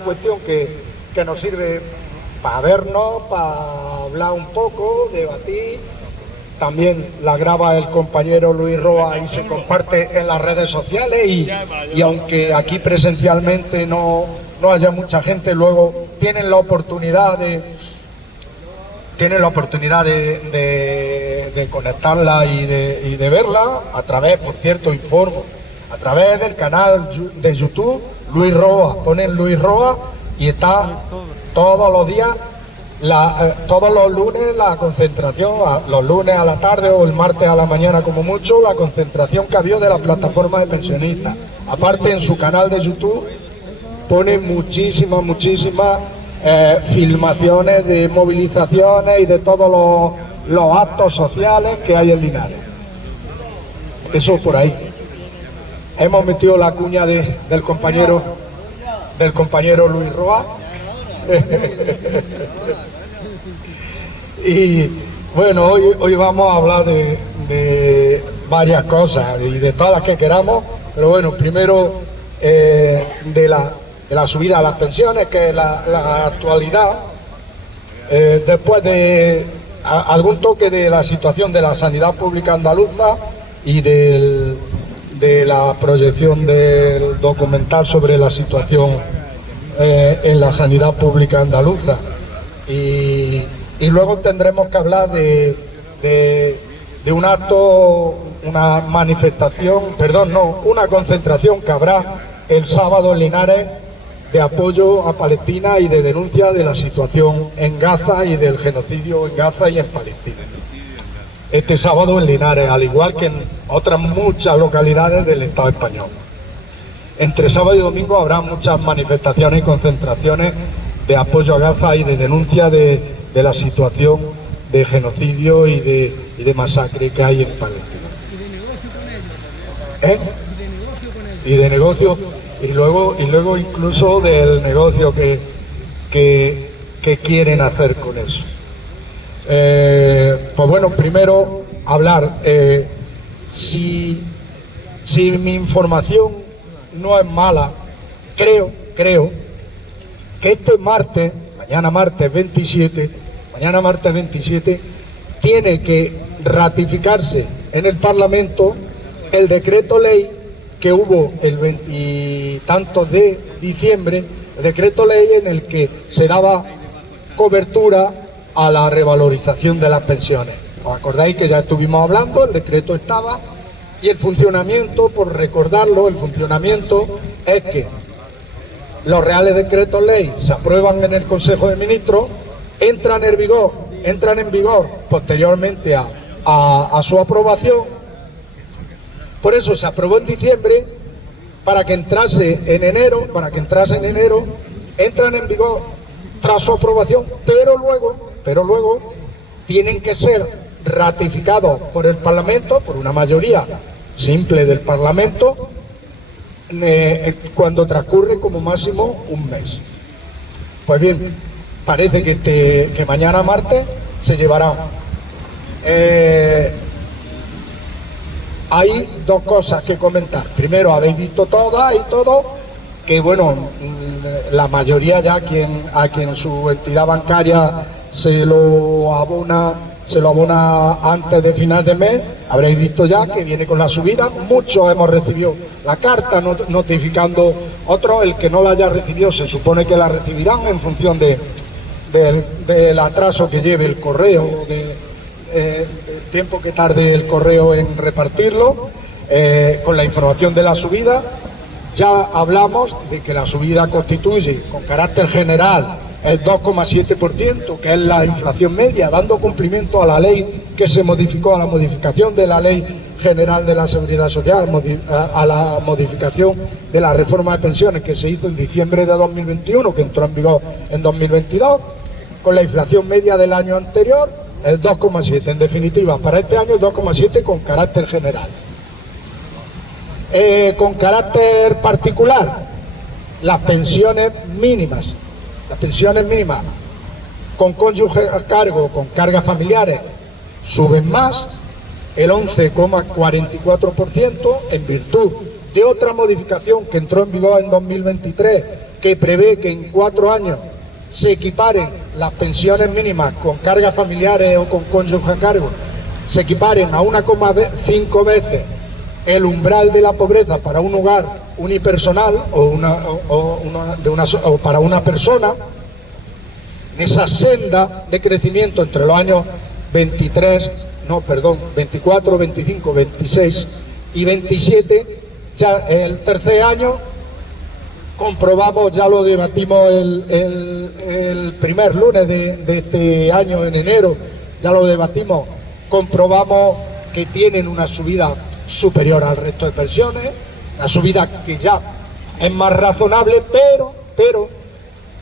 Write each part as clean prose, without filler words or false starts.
cuestión que nos sirve para vernos, para hablar un poco, debatir. También la graba el compañero Luis Roa y se comparte en las redes sociales y aunque aquí presencialmente no haya mucha gente, luego tienen la oportunidad de conectarla y de verla a través, por cierto, informo, a través del canal de YouTube Luis Roa. Ponen Luis Roa y está todos los días, todos los lunes la concentración, los lunes a la tarde o el martes a la mañana como mucho, la concentración que había de la plataforma de pensionistas. Aparte, en su canal de YouTube pone muchísimas filmaciones de movilizaciones y de todos los actos sociales que hay en Linares. Eso por ahí. Hemos metido la cuña del compañero Luis Roa. Y bueno, hoy vamos a hablar de varias cosas y de todas las que queramos, pero bueno, primero de la subida a las pensiones, que es la actualidad, después de algún toque de la situación de la sanidad pública andaluza y de la proyección del documental sobre la situación en la sanidad pública andaluza. Y luego tendremos que hablar de un acto, una manifestación, una concentración que habrá el sábado en Linares de apoyo a Palestina y de denuncia de la situación en Gaza y del genocidio en Gaza y en Palestina. Este sábado en Linares, al igual que en otras muchas localidades del Estado español. Entre sábado y domingo habrá muchas manifestaciones y concentraciones de apoyo a Gaza y de denuncia de la situación de genocidio y de masacre que hay en Palestina. Y de negocio, y luego incluso del negocio que quieren hacer con eso. Pues bueno, primero hablar, si mi información no es mala, creo que este martes, mañana martes 27, tiene que ratificarse en el Parlamento el decreto ley que hubo el 20 y tantos de diciembre, el decreto ley en el que se daba cobertura a la revalorización de las pensiones. ¿Os acordáis que ya estuvimos hablando? El decreto estaba y el funcionamiento, por recordarlo, el funcionamiento es que los reales decretos ley se aprueban en el Consejo de Ministros, entran en vigor posteriormente a su aprobación. Por eso se aprobó en diciembre para que entrase en enero, entran en vigor tras su aprobación, pero luego tienen que ser ratificados por el Parlamento, por una mayoría simple del Parlamento, cuando transcurre como máximo un mes. Pues bien, parece que mañana martes se llevará. Hay dos cosas que comentar. Primero, habéis visto todas y todo, que bueno, la mayoría ya a quien su entidad bancaria se lo abona antes de final de mes, habréis visto ya que viene con la subida. Muchos hemos recibido la carta notificando, otros, el que no la haya recibido, se supone que la recibirán en función del atraso que lleve el correo, del tiempo que tarde el correo en repartirlo, con la información de la subida. Ya hablamos de que la subida constituye con carácter general el 2,7%, que es la inflación media, dando cumplimiento a la ley que se modificó, a la modificación de la Ley General de la Seguridad Social, a la modificación de la reforma de pensiones que se hizo en diciembre de 2021, que entró en vigor en 2022, con la inflación media del año anterior, el 2,7%. En definitiva, para este año el 2,7% con carácter general. Con carácter particular, las pensiones mínimas con cónyuge a cargo, con cargas familiares, suben más, el 11,44%, en virtud de otra modificación que entró en vigor en 2023, que prevé que en 4 años se equiparen las pensiones mínimas con cargas familiares o con cónyuge a cargo, se equiparen a 1,5 veces el umbral de la pobreza para un hogar unipersonal o para una persona. En esa senda de crecimiento entre los años 24, 25, 26 y 27, ya el tercer año comprobamos, ya lo debatimos el primer lunes de este año, en enero, ya lo debatimos, comprobamos que tienen una subida superior al resto de pensiones, una subida que ya es más razonable, pero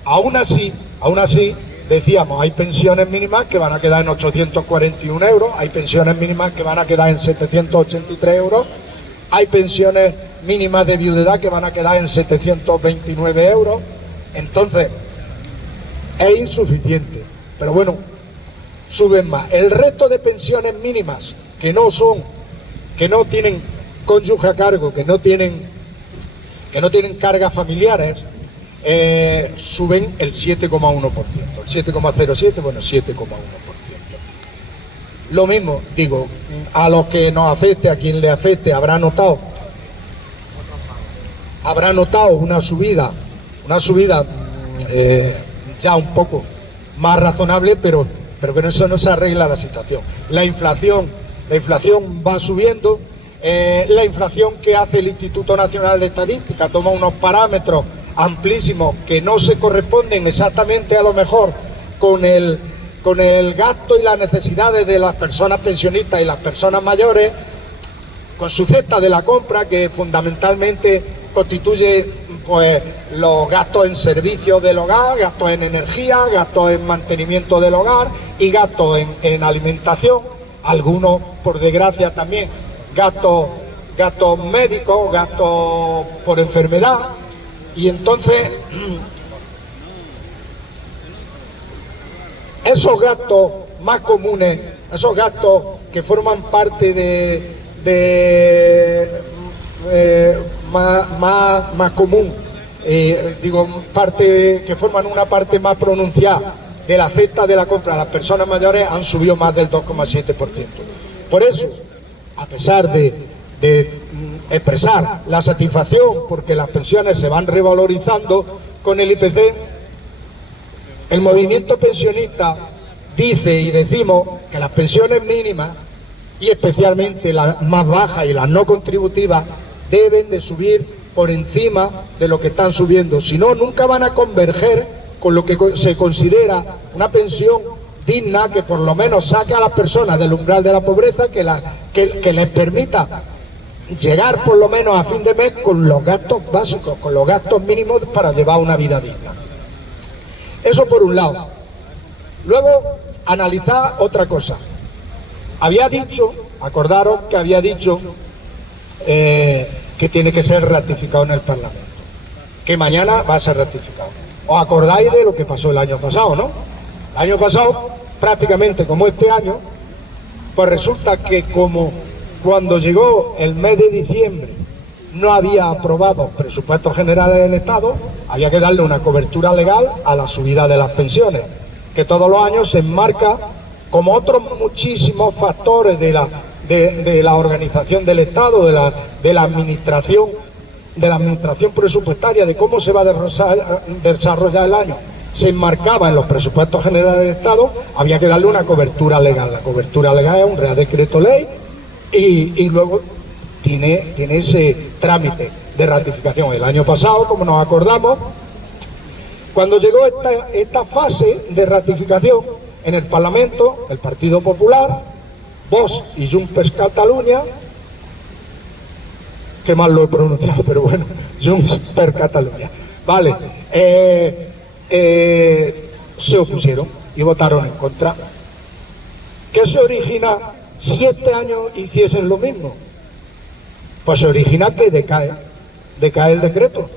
aún así, decíamos, hay pensiones mínimas que van a quedar en 841 euros, hay pensiones mínimas que van a quedar en 783 euros, hay pensiones mínimas de viudedad que van a quedar en 729 euros, entonces es insuficiente, pero bueno, suben más. El resto de pensiones mínimas que no tienen cónyuge a cargo, que no tienen cargas familiares, suben el 7,1%, el 7,07%, bueno, 7,1%. Lo mismo, digo, a los que nos afecte, a quien le afecte, habrá notado una subida ya un poco más razonable, pero con eso no se arregla la situación. La inflación va subiendo. La inflación que hace el Instituto Nacional de Estadística toma unos parámetros amplísimos que no se corresponden exactamente a lo mejor con el gasto y las necesidades de las personas pensionistas y las personas mayores, con su cesta de la compra, que fundamentalmente constituye pues los gastos en servicios del hogar, gastos en energía, gastos en mantenimiento del hogar y gastos en alimentación, algunos por desgracia también gastos médicos, gastos por enfermedad. Y entonces esos gastos más comunes, esos gastos que forman parte más común, que forman una parte más pronunciada de la cesta de la compra a las personas mayores, han subido más del 2,7%. Por eso, a pesar de expresar la satisfacción porque las pensiones se van revalorizando con el IPC, el movimiento pensionista dice y decimos que las pensiones mínimas, y especialmente las más bajas y las no contributivas, deben de subir por encima de lo que están subiendo, si no, nunca van a converger con lo que se considera una pensión digna, que por lo menos saque a las personas del umbral de la pobreza, que les permita llegar por lo menos a fin de mes con los gastos básicos, con los gastos mínimos para llevar una vida digna. Eso por un lado. Luego, analizar otra cosa. Acordaros que había dicho que tiene que ser ratificado en el Parlamento, que mañana va a ser ratificado. ¿Os acordáis de lo que pasó el año pasado, no? El año pasado, prácticamente como este año, pues resulta que como cuando llegó el mes de diciembre no había aprobado presupuestos generales del Estado, había que darle una cobertura legal a la subida de las pensiones, que todos los años se enmarca como otros muchísimos factores de la organización del Estado, de la administración presupuestaria, de cómo se va a desarrollar el año, se enmarcaba en los presupuestos generales del Estado. Había que darle una cobertura legal. La cobertura legal es un Real Decreto Ley y luego tiene ese trámite de ratificación. El año pasado, como nos acordamos, cuando llegó esta fase de ratificación en el Parlamento, el Partido Popular, Vox y Junts per Catalunya, que mal lo he pronunciado, pero bueno, Junts per Catalunya, vale, se opusieron y votaron en contra. ¿Qué se origina si este año hiciesen lo mismo? Pues se origina que decae el decreto,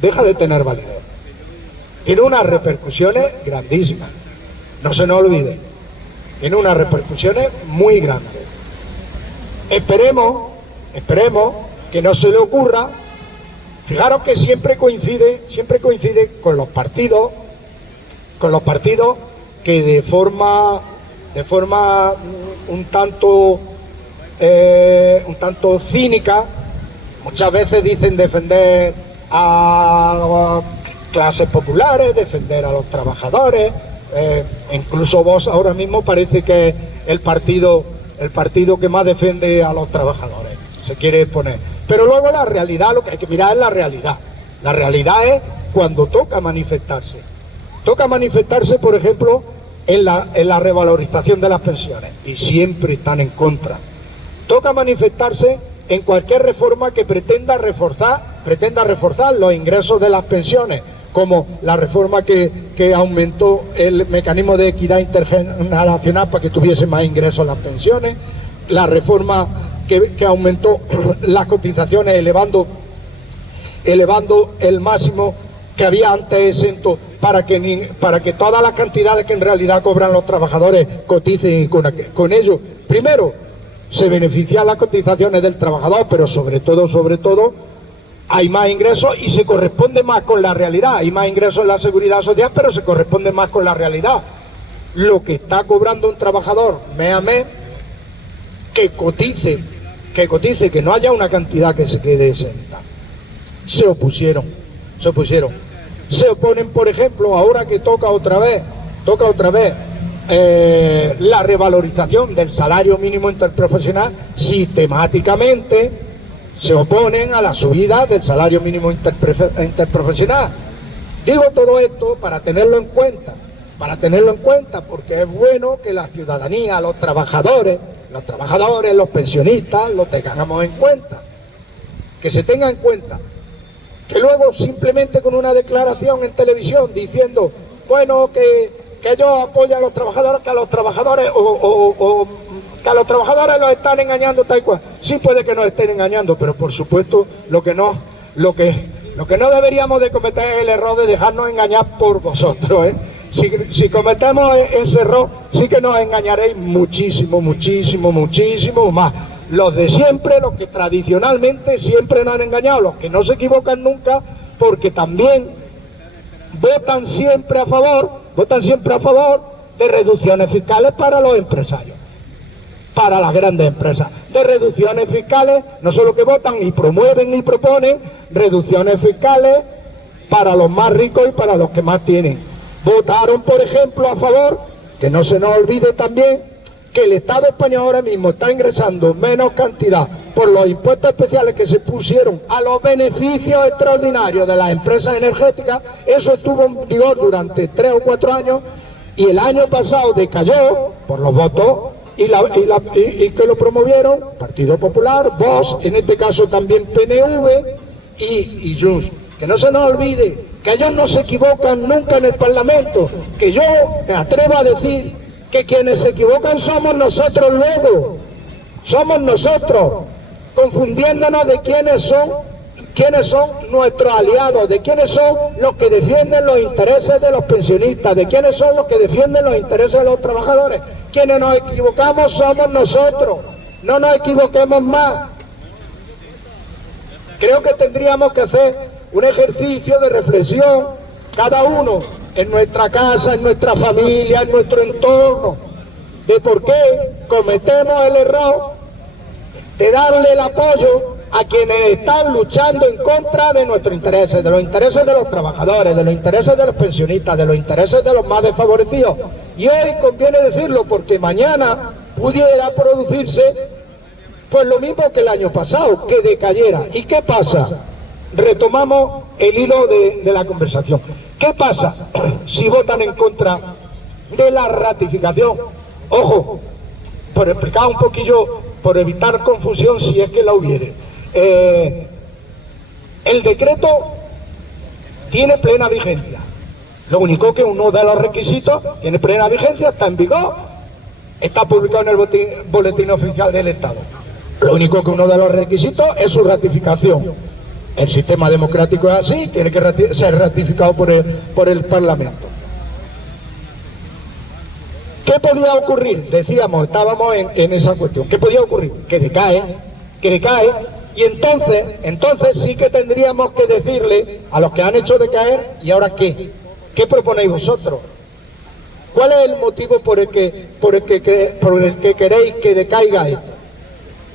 deja de tener validez. Tiene unas repercusiones grandísimas, no se nos olvide, tiene unas repercusiones muy grandes. Esperemos que no se le ocurra. Fijaros que siempre coincide con los partidos que de forma un tanto cínica muchas veces dicen defender a clases populares, defender a los trabajadores, incluso Vox ahora mismo parece que es el partido que más defiende a los trabajadores, se quiere poner. Pero luego la realidad, lo que hay que mirar es la realidad. La realidad es cuando toca manifestarse. Toca manifestarse, por ejemplo, en la revalorización de las pensiones, y siempre están en contra. Toca manifestarse en cualquier reforma que pretenda reforzar los ingresos de las pensiones, como la reforma que aumentó el mecanismo de equidad intergeneracional para que tuviese más ingresos las pensiones, la reforma que aumentó las cotizaciones elevando el máximo que había antes exento para que todas las cantidades que en realidad cobran los trabajadores coticen, y con ello, primero, se benefician las cotizaciones del trabajador, pero sobre todo, hay más ingresos y se corresponde más con la realidad. Hay más ingresos en la seguridad social, pero se corresponde más con la realidad. Lo que está cobrando un trabajador mes a mes, que cotice, que no haya una cantidad que se quede exenta. Se opusieron. Se oponen, por ejemplo, ahora que toca otra vez la revalorización del salario mínimo interprofesional, sistemáticamente se oponen a la subida del salario mínimo interprofesional. Digo todo esto para tenerlo en cuenta, porque es bueno que la ciudadanía, los trabajadores, los pensionistas, lo tengamos en cuenta, que se tenga en cuenta. Que luego simplemente con una declaración en televisión diciendo, bueno, que ellos apoyan a los trabajadores, que a los trabajadores que a los trabajadores los están engañando tal cual. Sí, puede que nos estén engañando, pero por supuesto lo que no deberíamos de cometer es el error de dejarnos engañar por vosotros, ¿eh? Si cometemos ese error, sí que nos engañaréis muchísimo más. Los de siempre, los que tradicionalmente siempre nos han engañado, los que no se equivocan nunca, porque también votan siempre a favor de reducciones fiscales para los empresarios, para las grandes empresas, de reducciones fiscales, no solo que votan y promueven y proponen reducciones fiscales para los más ricos y para los que más tienen. Votaron, por ejemplo, a favor, que no se nos olvide también, que el Estado español ahora mismo está ingresando menos cantidad por los impuestos especiales que se pusieron a los beneficios extraordinarios de las empresas energéticas. Eso estuvo en vigor durante 3 o 4 años y el año pasado decayó por los votos y que lo promovieron Partido Popular, Vox, en este caso también PNV y Junts. Que no se nos olvide que ellos no se equivocan nunca en el Parlamento, que yo me atrevo a decir que quienes se equivocan somos nosotros luego, somos nosotros, confundiéndonos de quiénes son nuestros aliados, de quiénes son los que defienden los intereses de los pensionistas, de quiénes son los que defienden los intereses de los trabajadores. Quienes nos equivocamos somos nosotros, no nos equivoquemos más. Creo que tendríamos que hacer un ejercicio de reflexión, cada uno en nuestra casa, en nuestra familia, en nuestro entorno, de por qué cometemos el error de darle el apoyo a quienes están luchando en contra de nuestros intereses, de los intereses de los trabajadores, de los intereses de los pensionistas, de los intereses de los más desfavorecidos. Y hoy conviene decirlo porque mañana pudiera producirse pues lo mismo que el año pasado, que decayera. ¿Y qué pasa? Retomamos el hilo de la conversación. ¿Qué pasa si votan en contra de la ratificación? Ojo, por explicar un poquillo, por evitar confusión si es que la hubiere. El decreto tiene plena vigencia. Lo único que uno de los requisitos tiene plena vigencia, está en vigor, está publicado en el boletín oficial del Estado. Lo único que uno de los requisitos es su ratificación. El sistema democrático es así, tiene que ser ratificado por el Parlamento. ¿Qué podía ocurrir? Decíamos, estábamos en esa cuestión. ¿Qué podía ocurrir? Que decae, Y entonces sí que tendríamos que decirle a los que han hecho decaer, ¿y ahora qué? ¿Qué proponéis vosotros? ¿Cuál es el motivo por el que queréis que decaiga esto?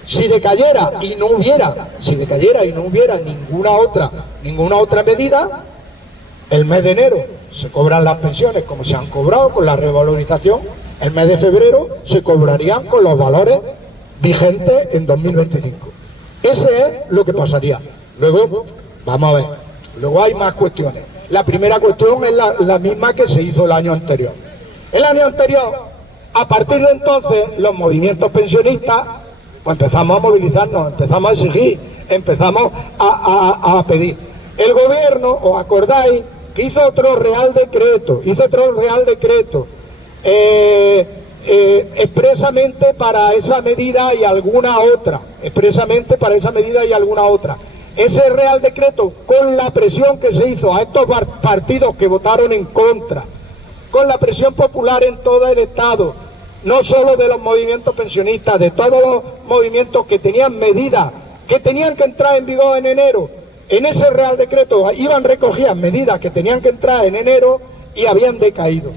Si decayera y no hubiera ninguna otra medida, el mes de enero se cobran las pensiones como se han cobrado con la revalorización, el mes de febrero se cobrarían con los valores vigentes en 2025. Ese es lo que pasaría. Luego, vamos a ver, luego hay más cuestiones. La primera cuestión es la misma que se hizo el año anterior. El año anterior, a partir de entonces, los movimientos pensionistas, pues empezamos a movilizarnos, empezamos a exigir, empezamos a pedir. El gobierno, ¿os acordáis? Que hizo otro real decreto, expresamente para esa medida y alguna otra, Ese real decreto, con la presión que se hizo a estos partidos que votaron en contra, con la presión popular en todo el Estado, no solo de los movimientos pensionistas, de todos los movimientos que tenían medidas, que tenían que entrar en vigor en enero. En ese real decreto iban recogidas medidas que tenían que entrar en enero y habían decaído.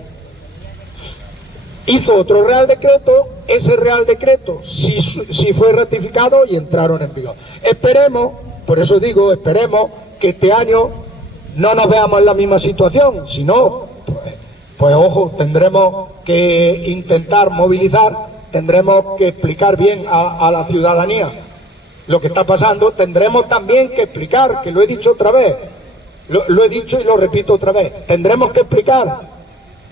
Hizo otro real decreto, ese real decreto sí fue ratificado y entraron en vigor. Esperemos, por eso digo, esperemos que este año no nos veamos en la misma situación, si no, pues ojo, tendremos que intentar movilizar, tendremos que explicar bien a la ciudadanía lo que está pasando, tendremos también que explicar, que lo he dicho otra vez, lo he dicho y lo repito otra vez, tendremos que explicar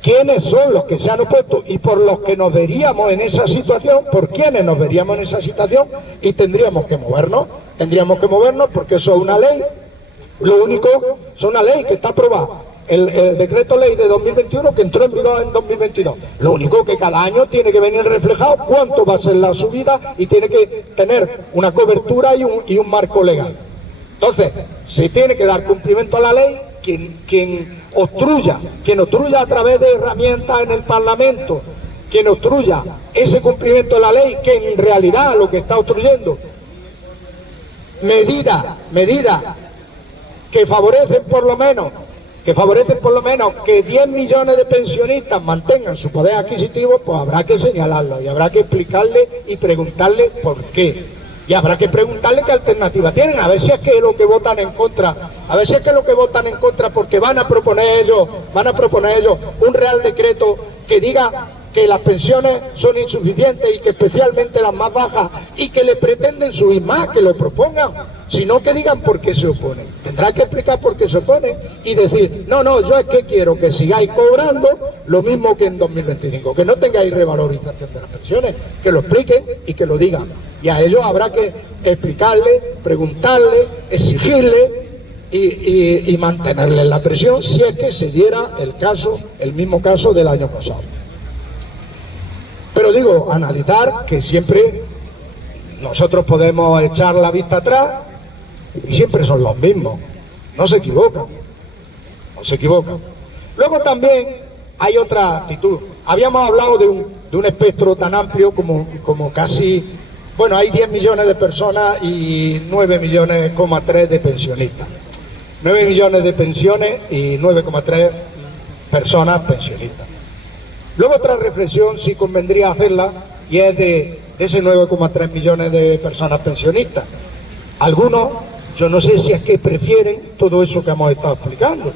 quiénes son los que se han opuesto y por los que nos veríamos en esa situación, por quiénes nos veríamos en esa situación, y tendríamos que movernos porque eso es una ley, lo único, es una ley que está aprobada. El decreto ley de 2021 que entró en vigor en 2022. Lo único que cada año tiene que venir reflejado cuánto va a ser la subida y tiene que tener una cobertura y un marco legal. Entonces, se tiene que dar cumplimiento a la ley. Quien obstruya a través de herramientas en el Parlamento, quien obstruya ese cumplimiento de la ley, que en realidad lo que está obstruyendo, medidas que favorecen por lo menos que 10 millones de pensionistas mantengan su poder adquisitivo, pues habrá que señalarlo y habrá que explicarle y preguntarle por qué. Y habrá que preguntarle qué alternativa tienen, a ver si es que lo que votan en contra, porque van a proponer ellos un real decreto que diga que las pensiones son insuficientes y que especialmente las más bajas y que le pretenden subir más, que lo propongan, sino que digan por qué se oponen. Tendrá que explicar por qué se oponen y decir, no, yo es que quiero que sigáis cobrando lo mismo que en 2025, que no tengáis revalorización de las pensiones, que lo expliquen y que lo digan. Y a ellos habrá que explicarle, preguntarle, exigirle y mantenerle la presión si es que se diera el mismo caso del año pasado. Pero digo, analizar que siempre nosotros podemos echar la vista atrás y siempre son los mismos, no se equivocan. Luego también hay otra actitud. Habíamos hablado de un espectro tan amplio como casi, bueno, hay 10 millones de personas y 9,3 millones de pensionistas. 9 millones de pensiones y 9,3 personas pensionistas. Luego otra reflexión sí convendría hacerla y es de ese 9,3 millones de personas pensionistas. Algunos, yo no sé si es que prefieren todo eso que hemos estado explicando,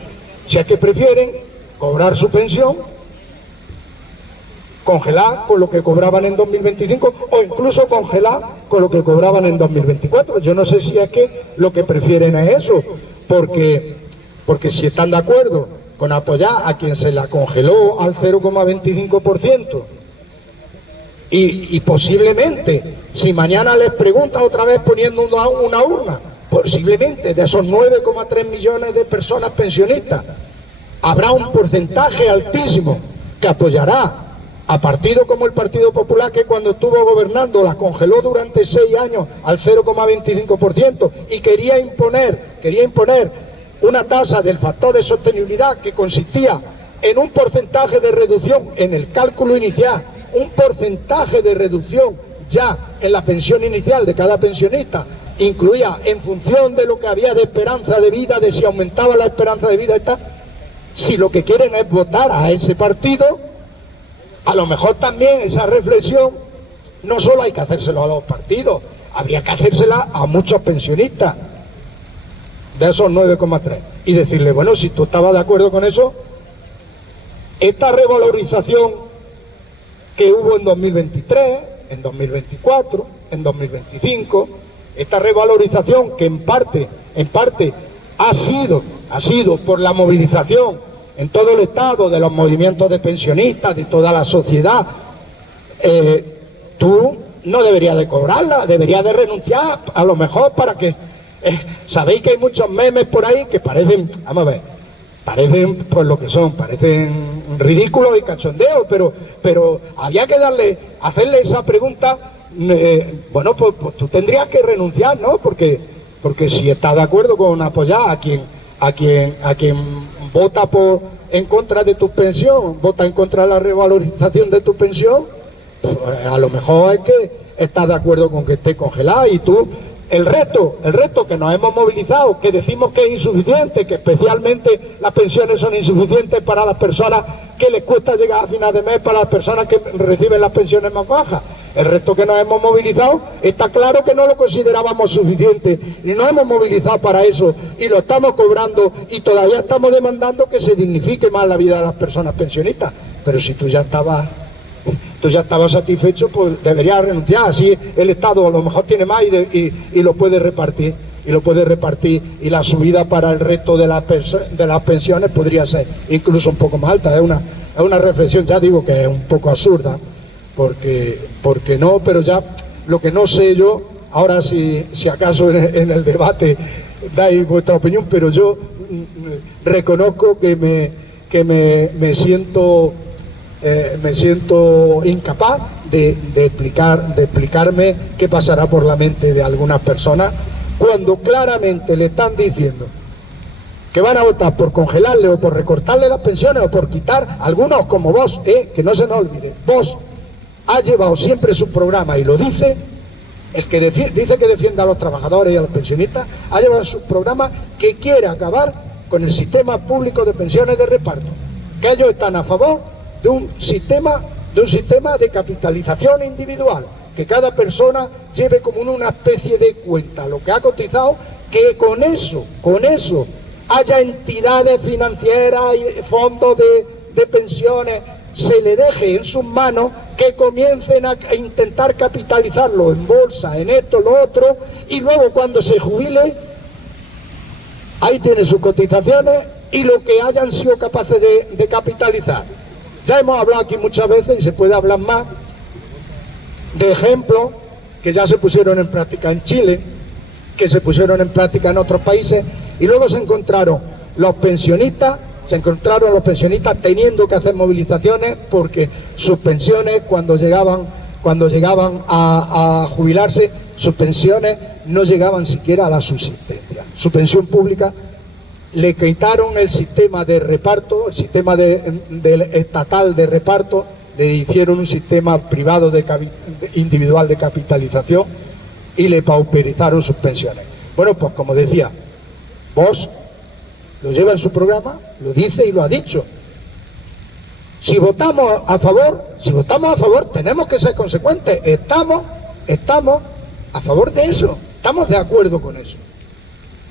si es que prefieren cobrar su pensión, congelar con lo que cobraban en 2025 o incluso congelar con lo que cobraban en 2024. Yo no sé si es que lo que prefieren es eso, porque si están de acuerdo con apoyar a quien se la congeló al 0,25%. Y posiblemente, si mañana les pregunta otra vez poniendo una urna, posiblemente de esos 9,3 millones de personas pensionistas, habrá un porcentaje altísimo que apoyará a partidos como el Partido Popular, que cuando estuvo gobernando la congeló durante 6 años al 0,25% y quería imponer una tasa del factor de sostenibilidad que consistía en un porcentaje de reducción en el cálculo inicial, un porcentaje de reducción ya en la pensión inicial de cada pensionista incluía en función de lo que había de esperanza de vida, de si aumentaba la esperanza de vida y tal. Si lo que quieren es votar a ese partido, a lo mejor también esa reflexión no solo hay que hacérselo a los partidos, habría que hacérsela a muchos pensionistas de esos 9,3 y decirle, bueno, si tú estabas de acuerdo con eso, esta revalorización que hubo en 2023, en 2024, en 2025, esta revalorización que en parte ha sido por la movilización en todo el Estado de los movimientos de pensionistas, de toda la sociedad, tú no deberías de cobrarla, deberías de renunciar, a lo mejor para que... sabéis que hay muchos memes por ahí que parecen, vamos a ver, parecen pues lo que son, parecen ridículos y cachondeos, pero había que hacerle esa pregunta, bueno, pues tú tendrías que renunciar, ¿no? Porque si estás de acuerdo con apoyar a quien vota en contra de tu pensión, vota en contra de la revalorización de tu pensión, pues a lo mejor es que estás de acuerdo con que esté congelada y tú... El reto que nos hemos movilizado, que decimos que es insuficiente, que especialmente las pensiones son insuficientes para las personas que les cuesta llegar a final de mes, para las personas que reciben las pensiones más bajas. El reto que nos hemos movilizado, está claro que no lo considerábamos suficiente y nos hemos movilizado para eso y lo estamos cobrando y todavía estamos demandando que se dignifique más la vida de las personas pensionistas. Pero si tú ya estabas satisfecho, pues debería renunciar. Así el Estado a lo mejor tiene más y lo puede repartir. Y la subida para el resto de las pensiones podría ser incluso un poco más alta. Es una reflexión, ya digo que es un poco absurda, porque no, pero ya lo que no sé yo, ahora si acaso en el debate dais vuestra opinión, pero yo reconozco que me siento incapaz de explicarme qué pasará por la mente de algunas personas cuando claramente le están diciendo que van a votar por congelarle o por recortarle las pensiones o por quitar algunos como vos, que no se nos olvide, vos ha llevado siempre su programa y lo dice el que dice que defiende a los trabajadores y a los pensionistas, ha llevado su programa que quiere acabar con el sistema público de pensiones de reparto, que ellos están a favor de un sistema de capitalización individual, que cada persona lleve como una especie de cuenta lo que ha cotizado, que con eso haya entidades financieras y fondos de pensiones, se le deje en sus manos, que comiencen a intentar capitalizarlo en bolsa, en esto, lo otro, y luego cuando se jubile, ahí tiene sus cotizaciones y lo que hayan sido capaces de capitalizar. Ya hemos hablado aquí muchas veces y se puede hablar más de ejemplos que ya se pusieron en práctica en Chile, que se pusieron en práctica en otros países, y luego se encontraron los pensionistas teniendo que hacer movilizaciones porque sus pensiones cuando llegaban a jubilarse, sus pensiones no llegaban siquiera a la subsistencia. Su pensión pública le quitaron el sistema de reparto, el sistema estatal de reparto, le hicieron un sistema privado individual de capitalización y le pauperizaron sus pensiones. Bueno, pues como decía, vos lo lleva en su programa, lo dice y lo ha dicho. Si votamos a favor, tenemos que ser consecuentes. Estamos a favor de eso, estamos de acuerdo con eso.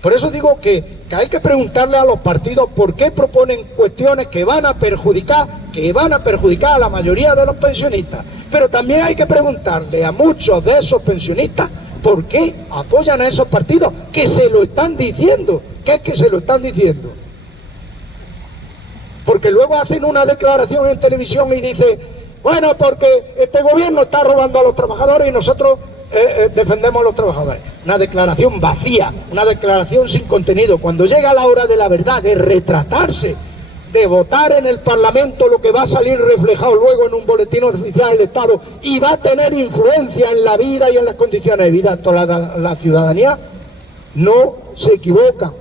Por eso digo que hay que preguntarle a los partidos por qué proponen cuestiones que van a perjudicar a la mayoría de los pensionistas. Pero también hay que preguntarle a muchos de esos pensionistas por qué apoyan a esos partidos que se lo están diciendo. ¿Qué es que se lo están diciendo? Porque luego hacen una declaración en televisión y dicen, bueno, porque este gobierno está robando a los trabajadores y nosotros defendemos a los trabajadores. Una declaración vacía, una declaración sin contenido. Cuando llega la hora de la verdad, de retratarse, de votar en el Parlamento lo que va a salir reflejado luego en un boletín oficial del Estado y va a tener influencia en la vida y en las condiciones de vida de toda la ciudadanía, no se equivocan.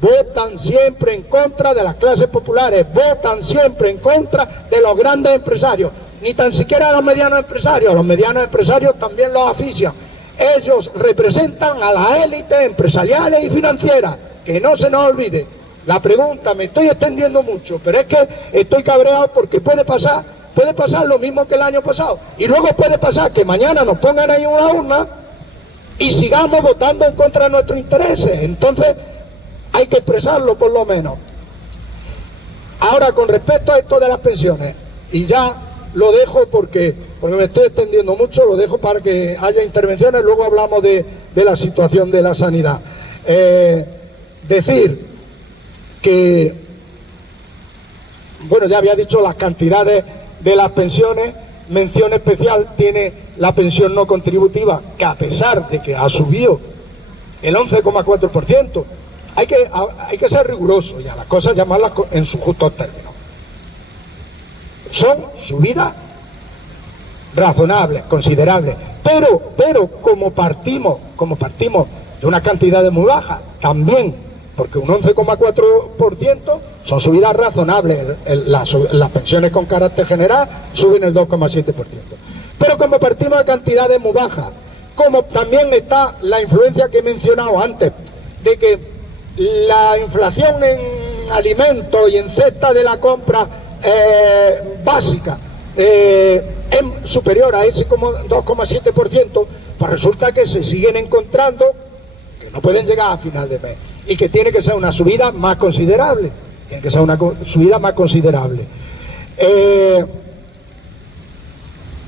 Votan siempre en contra de las clases populares, votan siempre en contra de los grandes empresarios, ni tan siquiera de los medianos empresarios. Los medianos empresarios también los asfixian. Ellos representan a las élites empresariales y financieras, que no se nos olvide. La pregunta, me estoy extendiendo mucho, pero es que estoy cabreado porque puede pasar lo mismo que el año pasado. Y luego puede pasar que mañana nos pongan ahí una urna y sigamos votando en contra de nuestros intereses. Entonces hay que expresarlo por lo menos. Ahora, con respecto a esto de las pensiones, y ya lo dejo porque me estoy extendiendo mucho, lo dejo para que haya intervenciones, luego hablamos de la situación de la sanidad. Decir que, bueno, ya había dicho las cantidades de las pensiones. Mención especial tiene la pensión no contributiva, que a pesar de que ha subido el 11,4%, hay que ser riguroso y a las cosas llamarlas en sus justos términos. Son subidas razonables, considerables, pero como partimos de una cantidad muy baja, también, porque un 11,4% son subidas razonables. Las pensiones con carácter general suben el 2,7%. Pero como partimos de cantidades muy bajas, como también está la influencia que he mencionado antes, de que la inflación en alimentos y en cesta de la compra básica es superior a ese 2,7%, pues resulta que se siguen encontrando que no pueden llegar a final de mes y que tiene que ser una subida más considerable.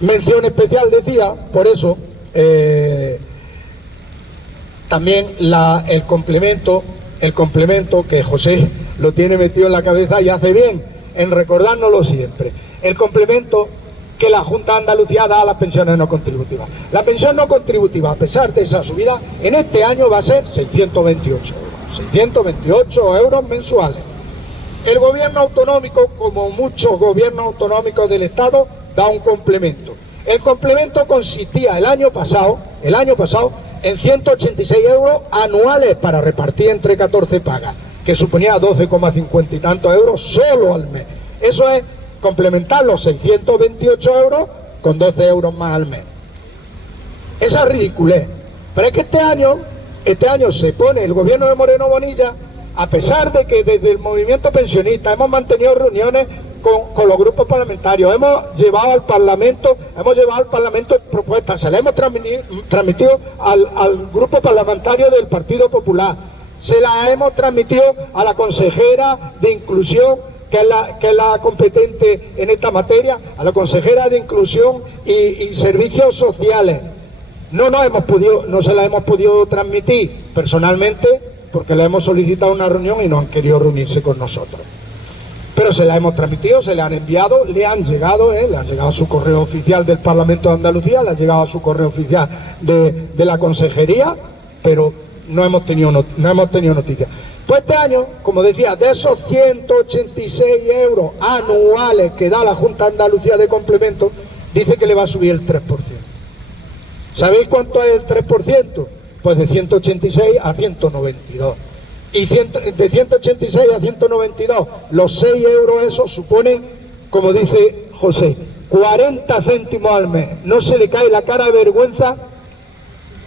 Mención especial, decía, por eso, también el complemento que José lo tiene metido en la cabeza y hace bien en recordárnoslo siempre. El complemento que la Junta de Andalucía da a las pensiones no contributivas. La pensión no contributiva, a pesar de esa subida, en este año va a ser 628 euros mensuales. El gobierno autonómico, como muchos gobiernos autonómicos del Estado, da un complemento. El complemento consistía el año pasado en 186 euros anuales para repartir entre 14 pagas, que suponía 12,50 y tantos euros solo al mes. Eso es complementar los 628 euros con 12 euros más al mes. Esa es ridiculez. Pero es que este año se pone el gobierno de Moreno Bonilla, a pesar de que desde el movimiento pensionista hemos mantenido reuniones con los grupos parlamentarios, hemos llevado al Parlamento propuestas, se las hemos transmitido al grupo parlamentario del Partido Popular, se las hemos transmitido a la consejera de Inclusión, que es la competente en esta materia, a la consejera de Inclusión y Servicios Sociales. No se la hemos podido transmitir personalmente porque le hemos solicitado una reunión y no han querido reunirse con nosotros. Pero se la hemos transmitido, se le han enviado, le han llegado a su correo oficial del Parlamento de Andalucía, le ha llegado a su correo oficial de la Consejería, pero no hemos tenido noticias. Pues este año, como decía, de esos 186 euros anuales que da la Junta de Andalucía de complemento, dice que le va a subir el 3%. ¿Sabéis cuánto es el 3%? Pues de 186 a 192. Y de 186 a 192, los 6 euros esos suponen, como dice José, 40 céntimos al mes. No se le cae la cara de vergüenza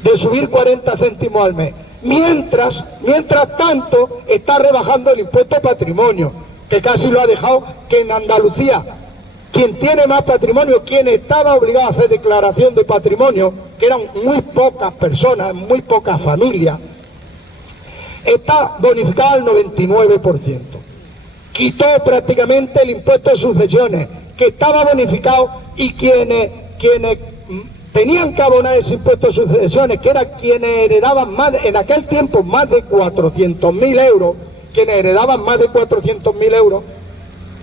de subir 40 céntimos al mes. Mientras tanto, está rebajando el impuesto de patrimonio, que casi lo ha dejado, que en Andalucía, quien tiene más patrimonio, quien estaba obligado a hacer declaración de patrimonio, que eran muy pocas personas, muy pocas familias, está bonificado al 99%. Quitó prácticamente el impuesto de sucesiones, que estaba bonificado, y quienes tenían que abonar ese impuesto de sucesiones, que eran quienes heredaban en aquel tiempo más de 400.000 euros,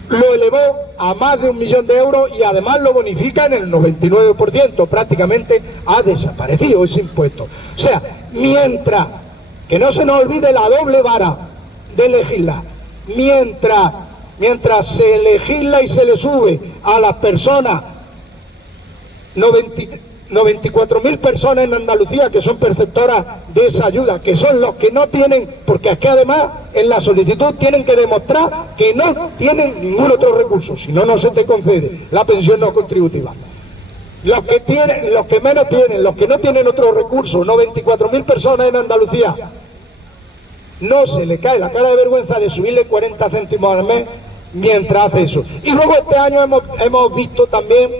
lo elevó a más de 1 millón de euros y además lo bonifica en el 99%, prácticamente ha desaparecido ese impuesto. O sea, mientras, que no se nos olvide la doble vara de legislar, mientras se legisla y se le sube a las personas 94.000 personas en Andalucía que son perceptoras de esa ayuda, que son los que no tienen, porque es que además en la solicitud tienen que demostrar que no tienen ningún otro recurso, si no, no se te concede la pensión no contributiva. Los que tienen, los que menos tienen, los que no tienen otros recursos, no 24.000 personas en Andalucía, no se le cae la cara de vergüenza de subirle 40 céntimos al mes mientras hace eso. Y luego este año hemos visto también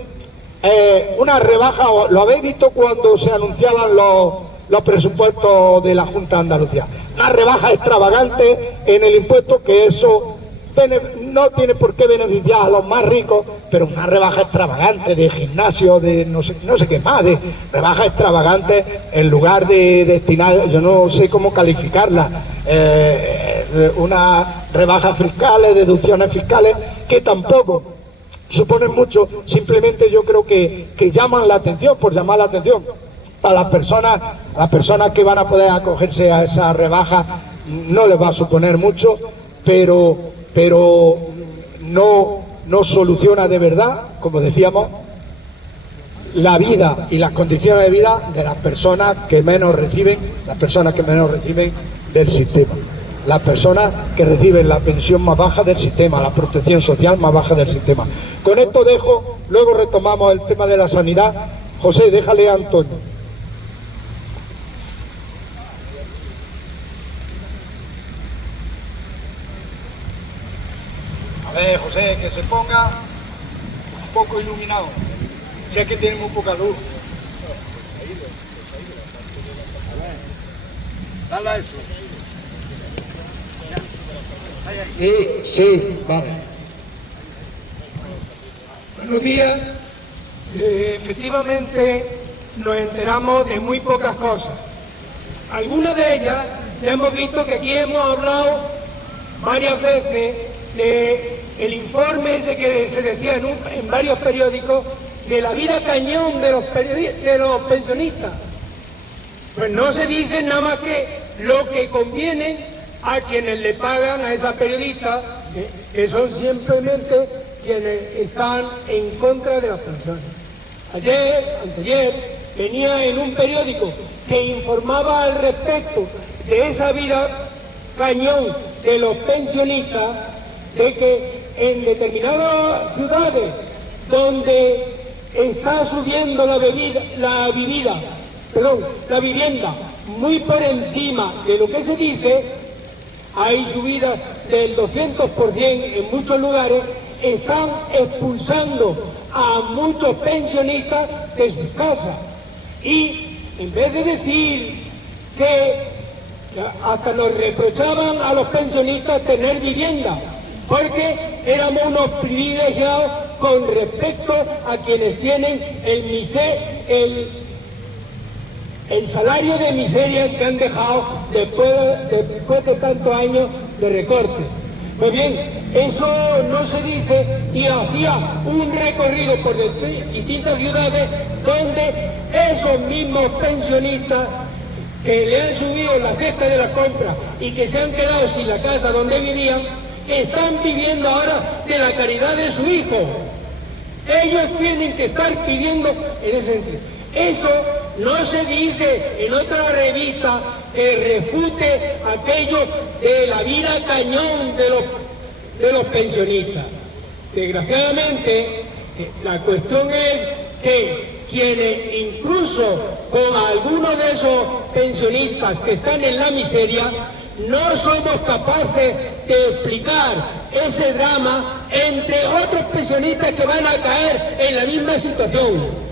una rebaja, lo habéis visto cuando se anunciaban los presupuestos de la Junta de Andalucía, una rebaja extravagante en el impuesto, que eso no tiene por qué beneficiar a los más ricos, pero una rebaja extravagante de gimnasio, de no sé qué más, de rebaja extravagante en lugar de destinar, yo no sé cómo calificarla, una rebaja fiscales, deducciones fiscales, que tampoco suponen mucho, simplemente yo creo que llaman la atención, por llamar la atención a las personas que van a poder acogerse a esa rebaja. No les va a suponer mucho, pero no soluciona de verdad, como decíamos, la vida y las condiciones de vida de las personas que menos reciben, del sistema, las personas que reciben la pensión más baja del sistema, la protección social más baja del sistema. Con esto dejo, luego retomamos el tema de la sanidad. José, déjale a Antonio. A ver, José, que se ponga un poco iluminado. Sé que tiene muy poca luz. Dale a eso. Sí, vale. Buenos días. Efectivamente nos enteramos de muy pocas cosas. Algunas de ellas ya hemos visto que aquí hemos hablado varias veces del informe ese que se decía en varios periódicos de la vida cañón de los pensionistas. Pues no se dice nada más que lo que conviene a quienes le pagan a esas periodistas, que son simplemente quienes están en contra de las pensiones. Anteayer, venía en un periódico que informaba al respecto de esa vida cañón de los pensionistas, de que en determinadas ciudades donde está subiendo la vivienda muy por encima de lo que se dice, hay subidas del 200% en muchos lugares, están expulsando a muchos pensionistas de sus casas. Y en vez de decir que hasta nos reprochaban a los pensionistas tener vivienda, porque éramos unos privilegiados con respecto a quienes tienen el salario de miseria que han dejado después de tantos años de recorte. Pues bien, eso no se dice, y hacía un recorrido por distintas ciudades donde esos mismos pensionistas que le han subido la cesta de la compra y que se han quedado sin la casa donde vivían, están viviendo ahora de la caridad de su hijo. Ellos tienen que estar pidiendo en ese sentido. Eso no se dice en otra revista que refute aquello de la vida cañón de los pensionistas. Desgraciadamente, la cuestión es que quienes, incluso con algunos de esos pensionistas que están en la miseria, no somos capaces de explicar ese drama entre otros pensionistas que van a caer en la misma situación.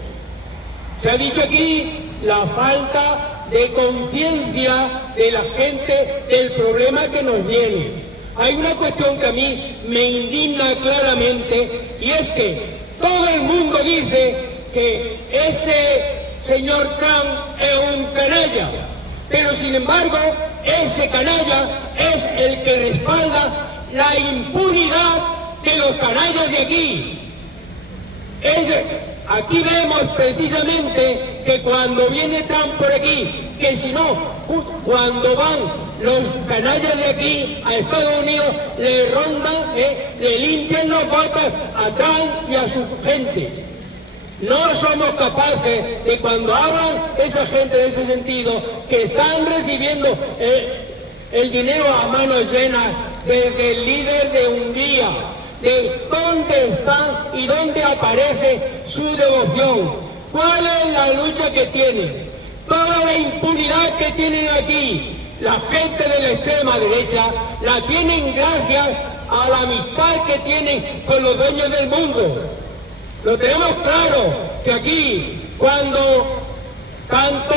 Se ha dicho aquí la falta de conciencia de la gente del problema que nos viene. Hay una cuestión que a mí me indigna claramente, y es que todo el mundo dice que ese señor Trump es un canalla, pero sin embargo ese canalla es el que respalda la impunidad de los canallas de aquí. Aquí vemos precisamente que cuando viene Trump por aquí, que si no, cuando van los canallas de aquí a Estados Unidos, le rondan, le limpian las botas a Trump y a su gente. No somos capaces de, cuando hablan esa gente de ese sentido, que están recibiendo el dinero a manos llenas desde el líder de Hungría, de dónde están y dónde aparece su devoción. ¿Cuál es la lucha que tienen? Toda la impunidad que tienen aquí, la gente de la extrema derecha, la tienen gracias a la amistad que tienen con los dueños del mundo. Lo tenemos claro, que aquí, cuando tanto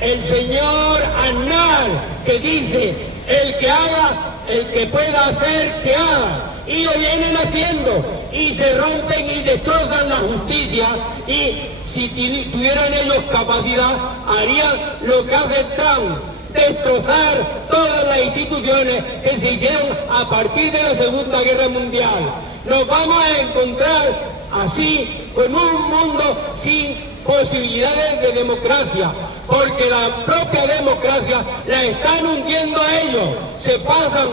el señor Aznar, que dice, el que haga, el que pueda hacer, que haga, y lo vienen haciendo, y se rompen y destrozan la justicia, y si tuvieran ellos capacidad, harían lo que hace Trump, destrozar todas las instituciones que se hicieron a partir de la Segunda Guerra Mundial. Nos vamos a encontrar así con un mundo sin posibilidades de democracia, porque la propia democracia la están hundiendo a ellos. Se pasan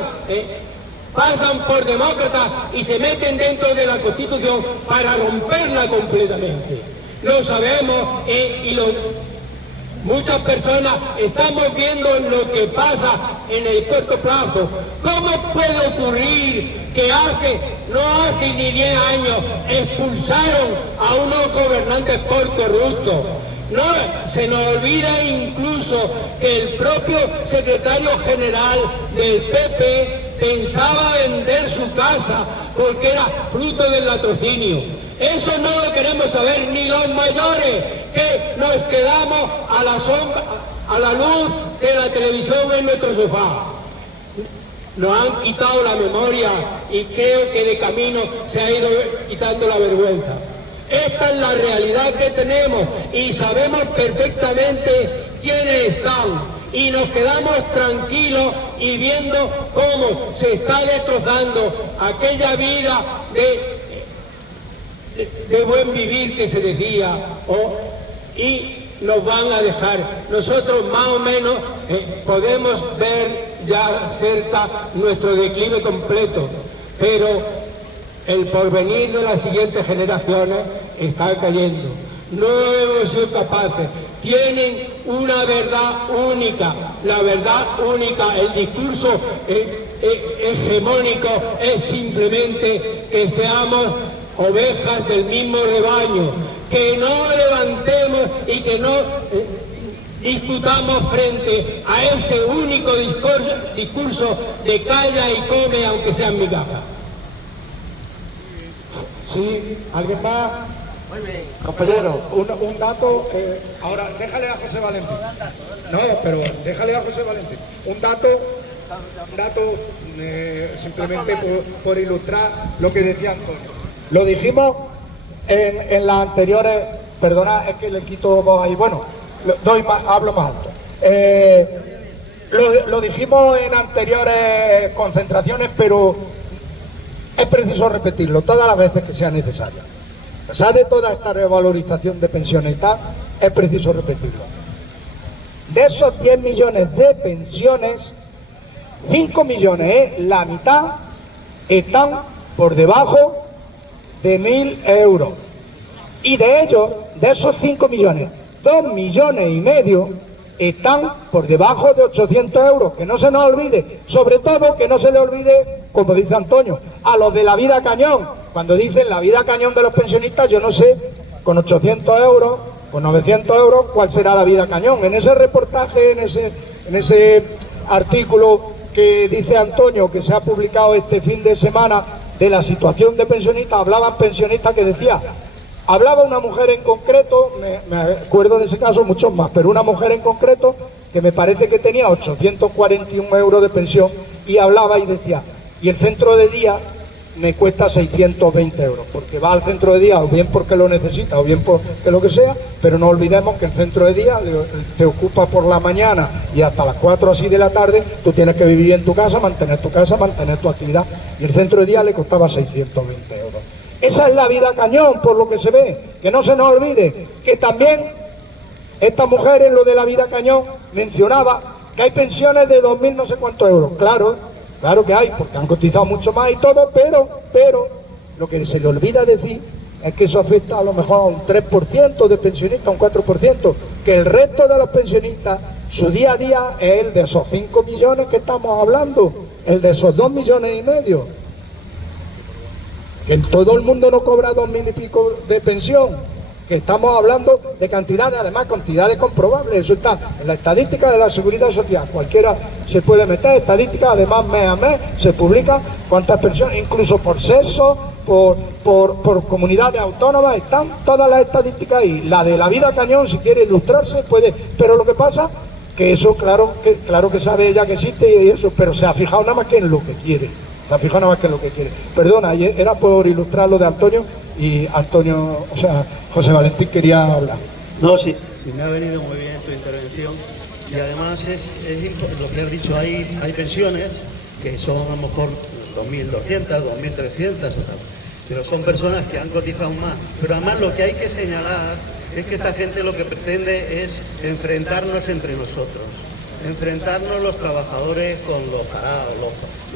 por demócratas y se meten dentro de la Constitución para romperla completamente. Lo sabemos muchas personas estamos viendo lo que pasa en el corto plazo. ¿Cómo puede ocurrir que no hace ni 10 años expulsaron a unos gobernantes por corruptos? No, se nos olvida incluso que el propio secretario general del PP pensaba vender su casa porque era fruto del latrocinio. Eso no lo queremos saber ni los mayores, que nos quedamos a la sombra, a la luz de la televisión en nuestro sofá. Nos han quitado la memoria y creo que de camino se ha ido quitando la vergüenza. Esta es la realidad que tenemos y sabemos perfectamente quiénes están. Y nos quedamos tranquilos y viendo cómo se está destrozando aquella vida de buen vivir que se decía, y nos van a dejar. Nosotros más o menos podemos ver ya cerca nuestro declive completo, pero el porvenir de las siguientes generaciones está cayendo. No hemos sido capaces. Tienen una verdad única, la verdad única, el discurso hegemónico es simplemente que seamos ovejas del mismo rebaño, que no levantemos y que no discutamos frente a ese único discurso de calla y come aunque sea en mi casa. Sí, ¿alguien más? Muy bien. Compañero, un dato, ahora déjale a José Valentín. No, pero déjale a José Valentín. Un dato simplemente por ilustrar lo que decía Antonio. Lo dijimos en las anteriores, perdona, es que le quito voz ahí, bueno, hablo más alto. Lo dijimos en anteriores concentraciones, pero es preciso repetirlo todas las veces que sea necesario. A pesar de toda esta revalorización de pensiones y tal, es preciso repetirlo. De esos 10 millones de pensiones, 5 millones, la mitad, están por debajo de 1.000 euros. Y de ellos, de esos 5 millones, 2 millones y medio están por debajo de 800 euros. Que no se nos olvide, sobre todo que no se le olvide, como dice Antonio, a los de la vida cañón. Cuando dicen la vida cañón de los pensionistas, yo no sé, con 800 euros, con 900 euros, cuál será la vida cañón. En ese reportaje, en ese artículo que dice Antonio, que se ha publicado este fin de semana, de la situación de pensionistas, hablaban pensionistas que decía, hablaba una mujer en concreto, me acuerdo de ese caso, muchos más, pero una mujer en concreto que me parece que tenía 841 euros de pensión y hablaba y decía, y el centro de día me cuesta 620 euros, porque va al centro de día o bien porque lo necesita o bien porque lo que sea, pero no olvidemos que el centro de día te ocupa por la mañana y hasta las 4 así de la tarde, tú tienes que vivir en tu casa, mantener tu actividad, y el centro de día le costaba 620 euros. Esa es la vida cañón, por lo que se ve, que no se nos olvide, que también esta mujer en lo de la vida cañón mencionaba que hay pensiones de 2.000 no sé cuántos euros, Claro que hay, porque han cotizado mucho más y todo, pero lo que se le olvida decir es que eso afecta a lo mejor a un 3% de pensionistas, un 4%, que el resto de los pensionistas, su día a día es el de esos 5 millones que estamos hablando, el de esos 2 millones y medio. Que todo el mundo no cobra 2.000 y pico de pensión, que estamos hablando de cantidades, además cantidades comprobables. Eso está en la estadística de la Seguridad Social, cualquiera se puede meter, estadística, además mes a mes se publica cuántas personas, incluso por sexo, por comunidades autónomas, están todas las estadísticas ahí. La de la vida cañón, si quiere ilustrarse, puede, pero lo que pasa que eso, claro que sabe ella que existe y eso, pero se ha fijado nada más que en lo que quiere. Se ha fijado nada más que en lo que quiere. Perdona, era por ilustrar lo de Antonio, y Antonio, o sea, José Valentín quería hablar. No, sí, me ha venido muy bien tu intervención, y además es lo que has dicho, hay pensiones que son a lo mejor 2.200, 2.300 o tal, pero son personas que han cotizado más. Pero además lo que hay que señalar es que esta gente lo que pretende es enfrentarnos entre nosotros, enfrentarnos los trabajadores con los parados,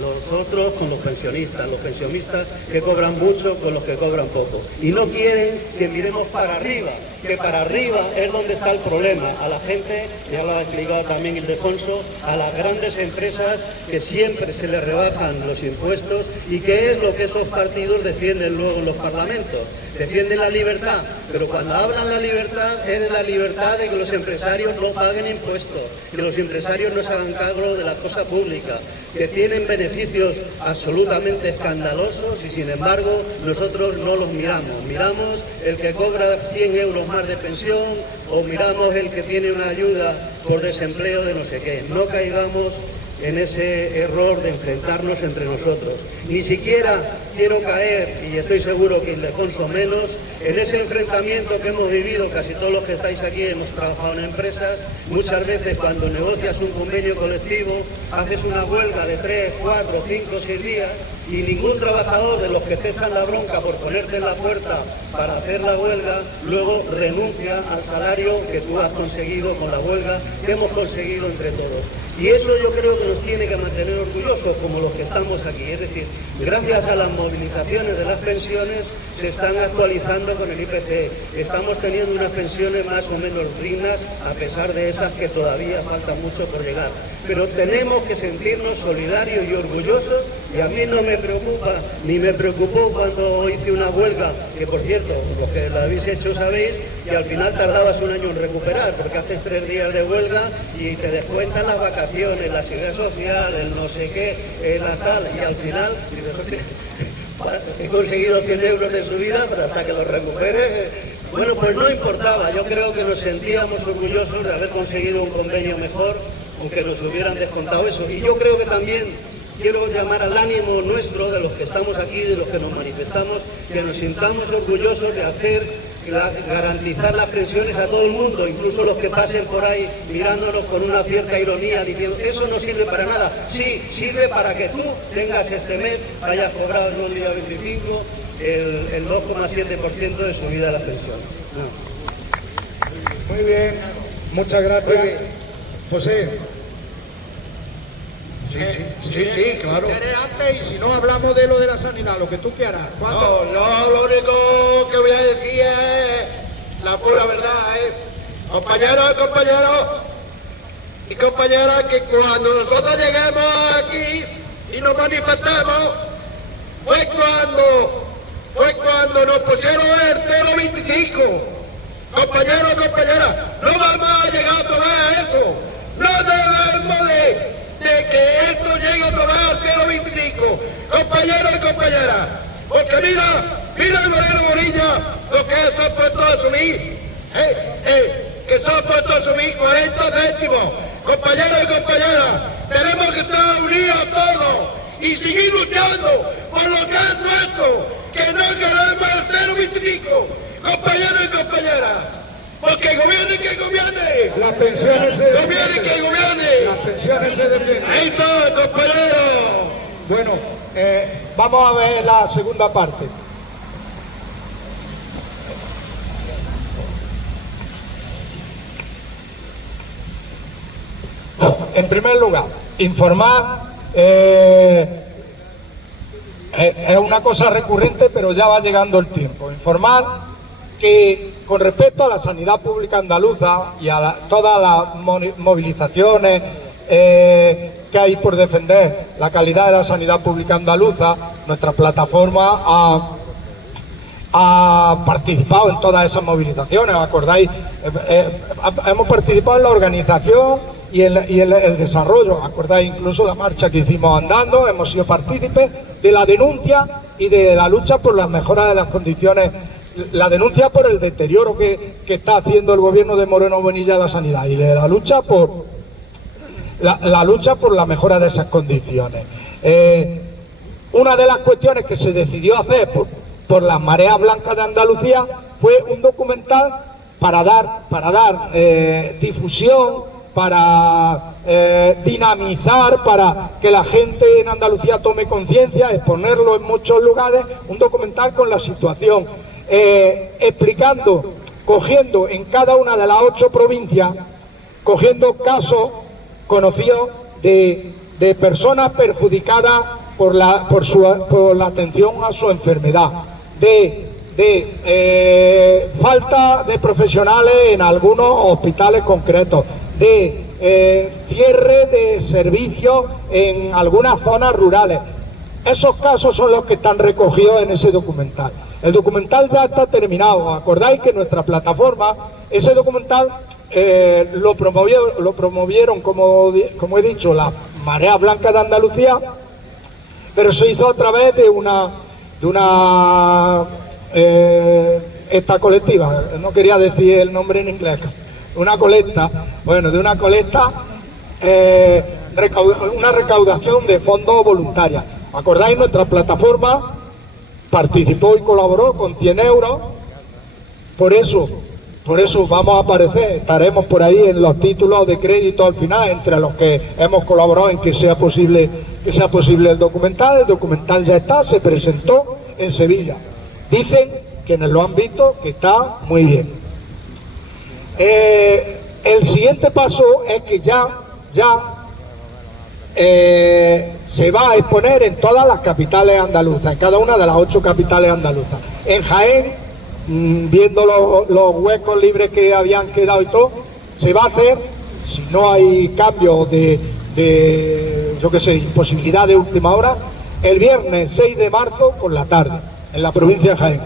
los otros con los pensionistas que cobran mucho con los que cobran poco. Y no quieren que miremos para arriba, que para arriba es donde está el problema. A la gente, ya lo ha explicado también Ildefonso, a las grandes empresas que siempre se les rebajan los impuestos, y que es lo que esos partidos defienden luego en los parlamentos. Defienden la libertad, pero cuando hablan la libertad es de la libertad de que los empresarios no paguen impuestos, que los empresarios no se hagan cargo de la cosa pública, que tienen beneficios absolutamente escandalosos, y sin embargo nosotros no los miramos. Miramos el que cobra 100 euros más de pensión, o miramos el que tiene una ayuda por desempleo de no sé qué. No caigamos en ese error de enfrentarnos entre nosotros. Ni siquiera quiero caer, y estoy seguro que Ildefonso menos, en ese enfrentamiento que hemos vivido casi todos los que estáis aquí, hemos trabajado en empresas. Muchas veces cuando negocias un convenio colectivo, haces una huelga de 3, 4, 5, 6 días, y ningún trabajador de los que te echan la bronca por ponerte en la puerta para hacer la huelga, luego renuncia al salario que tú has conseguido con la huelga, que hemos conseguido entre todos. Y eso yo creo que nos tiene que mantener orgullosos, como los que estamos aquí. Es decir, gracias a las movilizaciones de las pensiones se están actualizando con el IPC. Estamos teniendo unas pensiones más o menos dignas, a pesar de esas que todavía faltan mucho por llegar. Pero tenemos que sentirnos solidarios y orgullosos, y a mí no me preocupa, ni me preocupó cuando hice una huelga, que por cierto, los que la habéis hecho sabéis que al final tardabas un año en recuperar, porque haces 3 días de huelga y te descuentan las vacaciones, la seguridad social, el no sé qué, la tal, y al final he conseguido 100 euros de subida, pero hasta que los recupere, bueno, pues no importaba. Yo creo que nos sentíamos orgullosos de haber conseguido un convenio mejor, aunque nos hubieran descontado eso. Y yo creo que también quiero llamar al ánimo nuestro, de los que estamos aquí, de los que nos manifestamos, que nos sintamos orgullosos de garantizar las pensiones a todo el mundo, incluso los que pasen por ahí mirándonos con una cierta ironía, diciendo eso no sirve para nada. Sí, sirve para que tú tengas este mes, hayas cobrado en un día 25 el 2,7% de subida de las pensiones. No. Muy bien, muchas gracias. José. Sí, claro. Si quieres antes, y si no hablamos de lo de la sanidad, lo que tú quieras. No, lo único que voy a decir es la pura verdad, compañeros y compañeras, que cuando nosotros lleguemos aquí y nos manifestemos, fue cuando nos pusieron el 0,25. Compañeros y compañeras, no vamos a llegar a tomar eso. No debemos de que esto llegue a tomar 0,25, compañeros y compañeras, porque mira el Moreno Morilla, lo que se ha puesto a asumir, que se ha puesto a asumir 40 céntimos. Compañeros y compañeras, tenemos que estar unidos todos y seguir luchando por lo que es nuestro, que no queremos el 0,25, compañeros y compañeras. Porque gobierne que gobierne. Las pensiones se defienden. Gobierne que gobierne. Las pensiones se defienden. Ahí está, compañero. Bueno, vamos a ver la segunda parte. En primer lugar, informar es una cosa recurrente, pero ya va llegando el tiempo. Informar que con respecto a la sanidad pública andaluza y a todas las movilizaciones que hay por defender la calidad de la sanidad pública andaluza, nuestra plataforma ha participado en todas esas movilizaciones, ¿os acordáis? Hemos participado en la organización y en el desarrollo, ¿acordáis? Incluso la marcha que hicimos andando, hemos sido partícipes de la denuncia y de la lucha por las mejoras de las condiciones, la denuncia por el deterioro que está haciendo el gobierno de Moreno Bonilla a la sanidad y de la lucha por la mejora de esas condiciones. Una de las cuestiones que se decidió hacer por las mareas blancas de Andalucía fue un documental para dar difusión, para dinamizar, para que la gente en Andalucía tome conciencia, exponerlo en muchos lugares, un documental con la situación, explicando, cogiendo en cada una de las 8 provincias, cogiendo casos conocidos de personas perjudicadas por la atención a su enfermedad, de falta de profesionales en algunos hospitales concretos, de cierre de servicios en algunas zonas rurales. Esos casos son los que están recogidos en ese documental. El documental ya está terminado. ¿Acordáis que nuestra plataforma, ese documental lo promovieron, como he dicho, las mareas blancas de Andalucía, pero se hizo a través de una esta colectiva, no quería decir el nombre en inglés, una colecta, una recaudación de fondos voluntarios. ¿Acordáis? Nuestra plataforma participó y colaboró con 100 euros, por eso vamos a aparecer, estaremos por ahí en los títulos de crédito al final, entre los que hemos colaborado en que sea posible el documental. El documental ya está, se presentó en Sevilla. Dicen, quienes lo han visto, que está muy bien. El siguiente paso es que ya se va a exponer en todas las capitales andaluzas, en cada una de las 8 capitales andaluzas. En Jaén, viendo los huecos libres que habían quedado y todo, se va a hacer, si no hay cambios imposibilidad de última hora, el viernes 6 de marzo por la tarde, en la provincia de Jaén.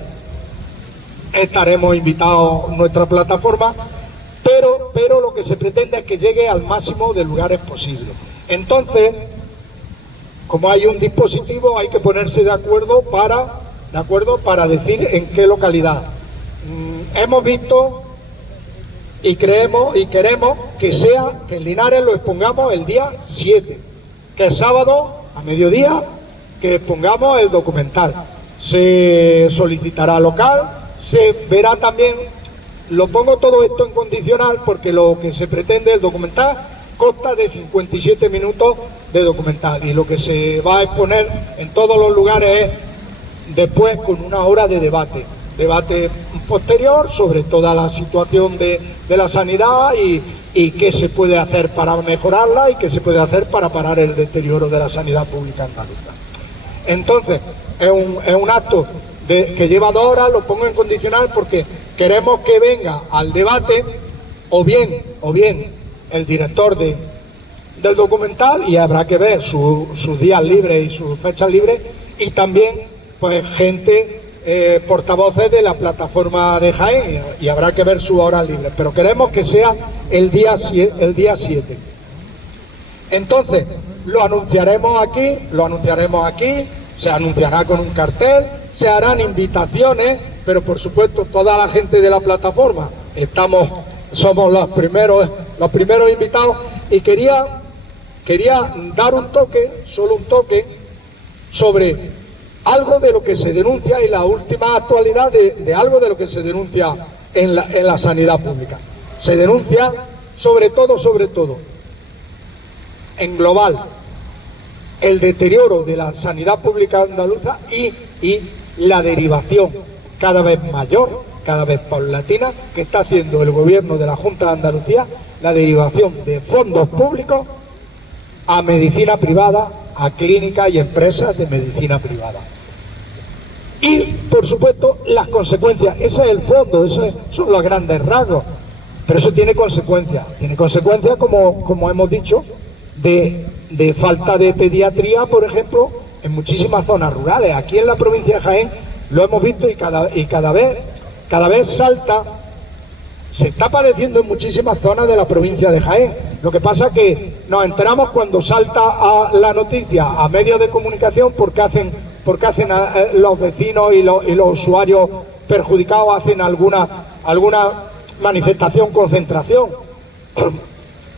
Estaremos invitados a nuestra plataforma, pero lo que se pretende es que llegue al máximo de lugares posibles. Entonces, como hay un dispositivo, hay que ponerse de acuerdo para decir en qué localidad. Hemos visto y creemos y queremos que en Linares lo expongamos el día 7, que es sábado a mediodía, que expongamos el documental. Se solicitará local, se verá también, lo pongo todo esto en condicional porque lo que se pretende, el documental consta de 57 minutos de documental y lo que se va a exponer en todos los lugares es después con una hora de debate posterior sobre toda la situación de la sanidad y qué se puede hacer para mejorarla y qué se puede hacer para parar el deterioro de la sanidad pública andaluza. Entonces, es un acto que lleva 2 horas, lo pongo en condicional porque queremos que venga al debate o bien el director del documental, y habrá que ver sus días libres y sus fechas libres, y también pues gente, portavoces de la plataforma de Jaén, y habrá que ver sus horas libres, pero queremos que sea el día 7. Entonces, lo anunciaremos aquí, se anunciará con un cartel, se harán invitaciones, pero por supuesto toda la gente de la plataforma somos los primeros invitados, y quería dar solo un toque sobre algo de lo que se denuncia y la última actualidad de algo de lo que se denuncia en la sanidad pública. Se denuncia sobre todo en global el deterioro de la sanidad pública andaluza y la derivación cada vez mayor, cada vez paulatina, que está haciendo el gobierno de la Junta de Andalucía, la derivación de fondos públicos a medicina privada, a clínicas y empresas de medicina privada. Y, por supuesto, las consecuencias. Ese es el fondo, esos son los grandes rasgos. Pero eso tiene consecuencias. Tiene consecuencias, como hemos dicho, de falta de pediatría, por ejemplo, en muchísimas zonas rurales. Aquí en la provincia de Jaén lo hemos visto y cada vez salta. Se está padeciendo en muchísimas zonas de la provincia de Jaén. Lo que pasa es que nos enteramos cuando salta a la noticia a medios de comunicación porque hacen los vecinos y los usuarios perjudicados hacen alguna manifestación, concentración.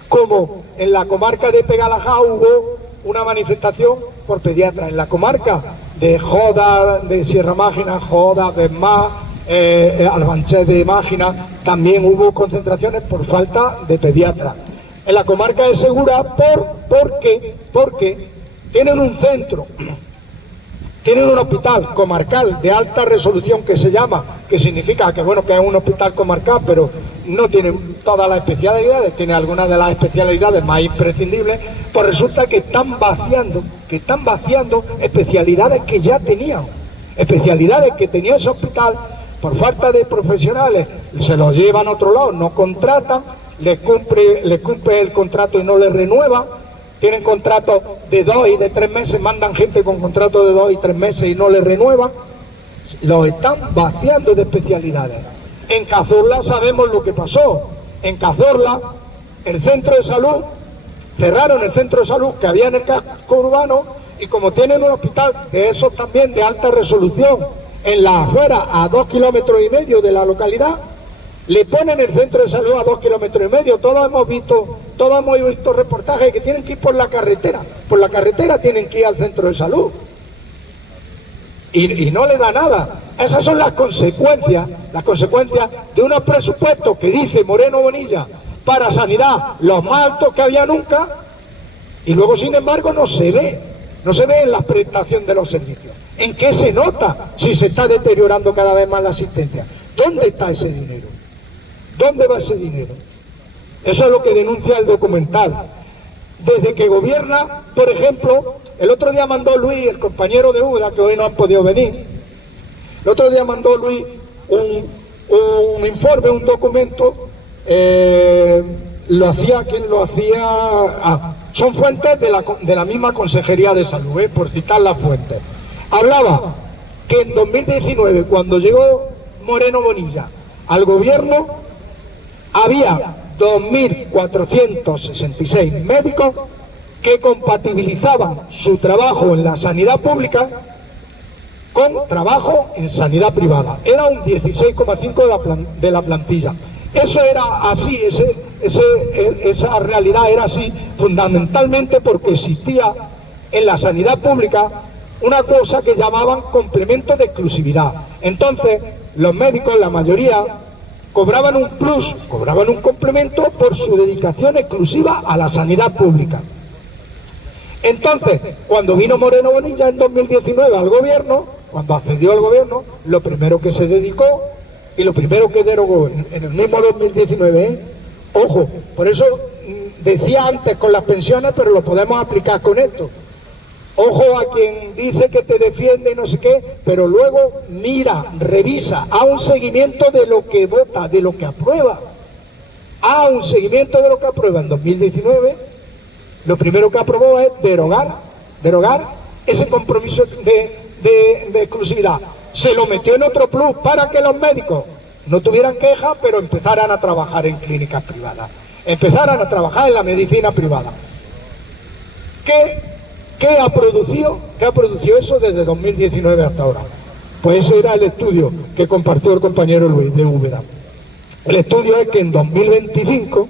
Como en la comarca de Pegalajá hubo una manifestación por pediatras, en la comarca de Joda, de Sierra Mágina, Joda, Besmá, Albancés de Mágina, también hubo concentraciones por falta de pediatras. En la comarca de Segura, porque tienen un centro, tienen un hospital comarcal de alta resolución que se llama, que significa que bueno, que es un hospital comarcal, pero no tiene todas las especialidades, tiene algunas de las especialidades más imprescindibles, pues resulta que están vaciando especialidades que ya tenían, especialidades que tenía ese hospital. Por falta de profesionales se los llevan a otro lado, no contratan, les cumple el contrato y no les renuevan, tienen contratos de 2 y de 3 meses, mandan gente con contratos de 2 y 3 meses y no les renuevan, los están vaciando de especialidades. En Cazorla sabemos lo que pasó, en Cazorla el centro de salud, cerraron el centro de salud que había en el casco urbano y como tienen un hospital de esos también de alta resolución, en la afuera a 2,5 kilómetros de la localidad, le ponen el centro de salud a 2,5 kilómetros. Todos hemos visto reportajes que tienen que ir por la carretera tienen que ir al centro de salud y no le da nada. Esas son las consecuencias de unos presupuestos que dice Moreno Bonilla para sanidad los más altos que había nunca, y luego sin embargo no se ve en la prestación de los servicios. ¿En qué se nota si se está deteriorando cada vez más la asistencia? ¿Dónde está ese dinero? ¿Dónde va ese dinero? Eso es lo que denuncia el documental. Desde que gobierna, por ejemplo, el otro día mandó Luis, el compañero de Úbeda, que hoy no han podido venir, el otro día mandó Luis un informe, un documento, son fuentes de la misma Consejería de Salud, por citar las fuentes. Hablaba que en 2019, cuando llegó Moreno Bonilla al gobierno, había 2.466 médicos que compatibilizaban su trabajo en la sanidad pública con trabajo en sanidad privada. Era un 16,5% de la plantilla. Eso era así, esa realidad era así fundamentalmente porque existía en la sanidad pública una cosa que llamaban complemento de exclusividad. Entonces, los médicos, la mayoría, cobraban un plus, cobraban un complemento por su dedicación exclusiva a la sanidad pública. Entonces, cuando vino Moreno Bonilla en 2019 al gobierno, cuando accedió al gobierno, lo primero que se dedicó y lo primero que derogó en el mismo 2019, ojo, por eso decía antes con las pensiones, pero lo podemos aplicar con esto. Ojo a quien dice que te defiende y no sé qué, pero luego mira, revisa, haz un seguimiento de lo que vota, de lo que aprueba. Haz un seguimiento de lo que aprueba. En 2019, lo primero que aprobó es derogar ese compromiso de exclusividad. Se lo metió en otro plus para que los médicos no tuvieran quejas, pero empezaran a trabajar en clínicas privadas, empezaran a trabajar en la medicina privada. ¿Qué ha producido eso desde 2019 hasta ahora? Pues ese era el estudio que compartió el compañero Luis de Úbeda. El estudio es que en 2025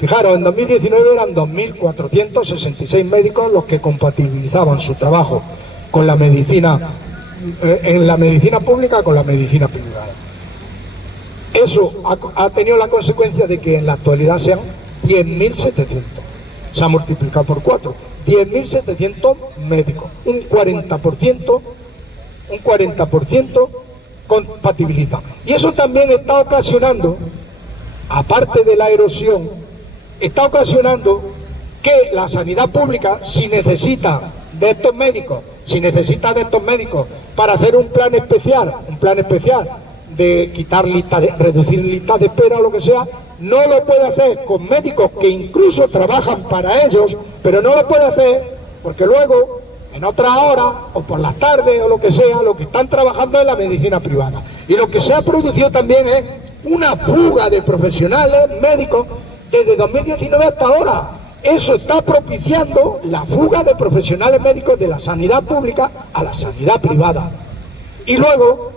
fijaros, en 2019 eran 2.466 médicos los que compatibilizaban su trabajo con la medicina, en la medicina pública con la medicina privada. Eso ha tenido la consecuencia de que en la actualidad sean 10.700. Se ha multiplicado por 4. 10.700 médicos, un 40% compatibiliza. Y eso también está ocasionando, aparte de la erosión, está ocasionando que la sanidad pública, si necesita de estos médicos para hacer un plan especial de reducir listas de espera o lo que sea, no lo puede hacer con médicos que incluso trabajan para ellos, pero no lo puede hacer porque luego en otras horas, o por las tardes, o lo que sea, lo que están trabajando en la medicina privada. Y lo que se ha producido también es una fuga de profesionales médicos desde 2019 hasta ahora. Eso está propiciando la fuga de profesionales médicos de la sanidad pública a la sanidad privada. Y luego,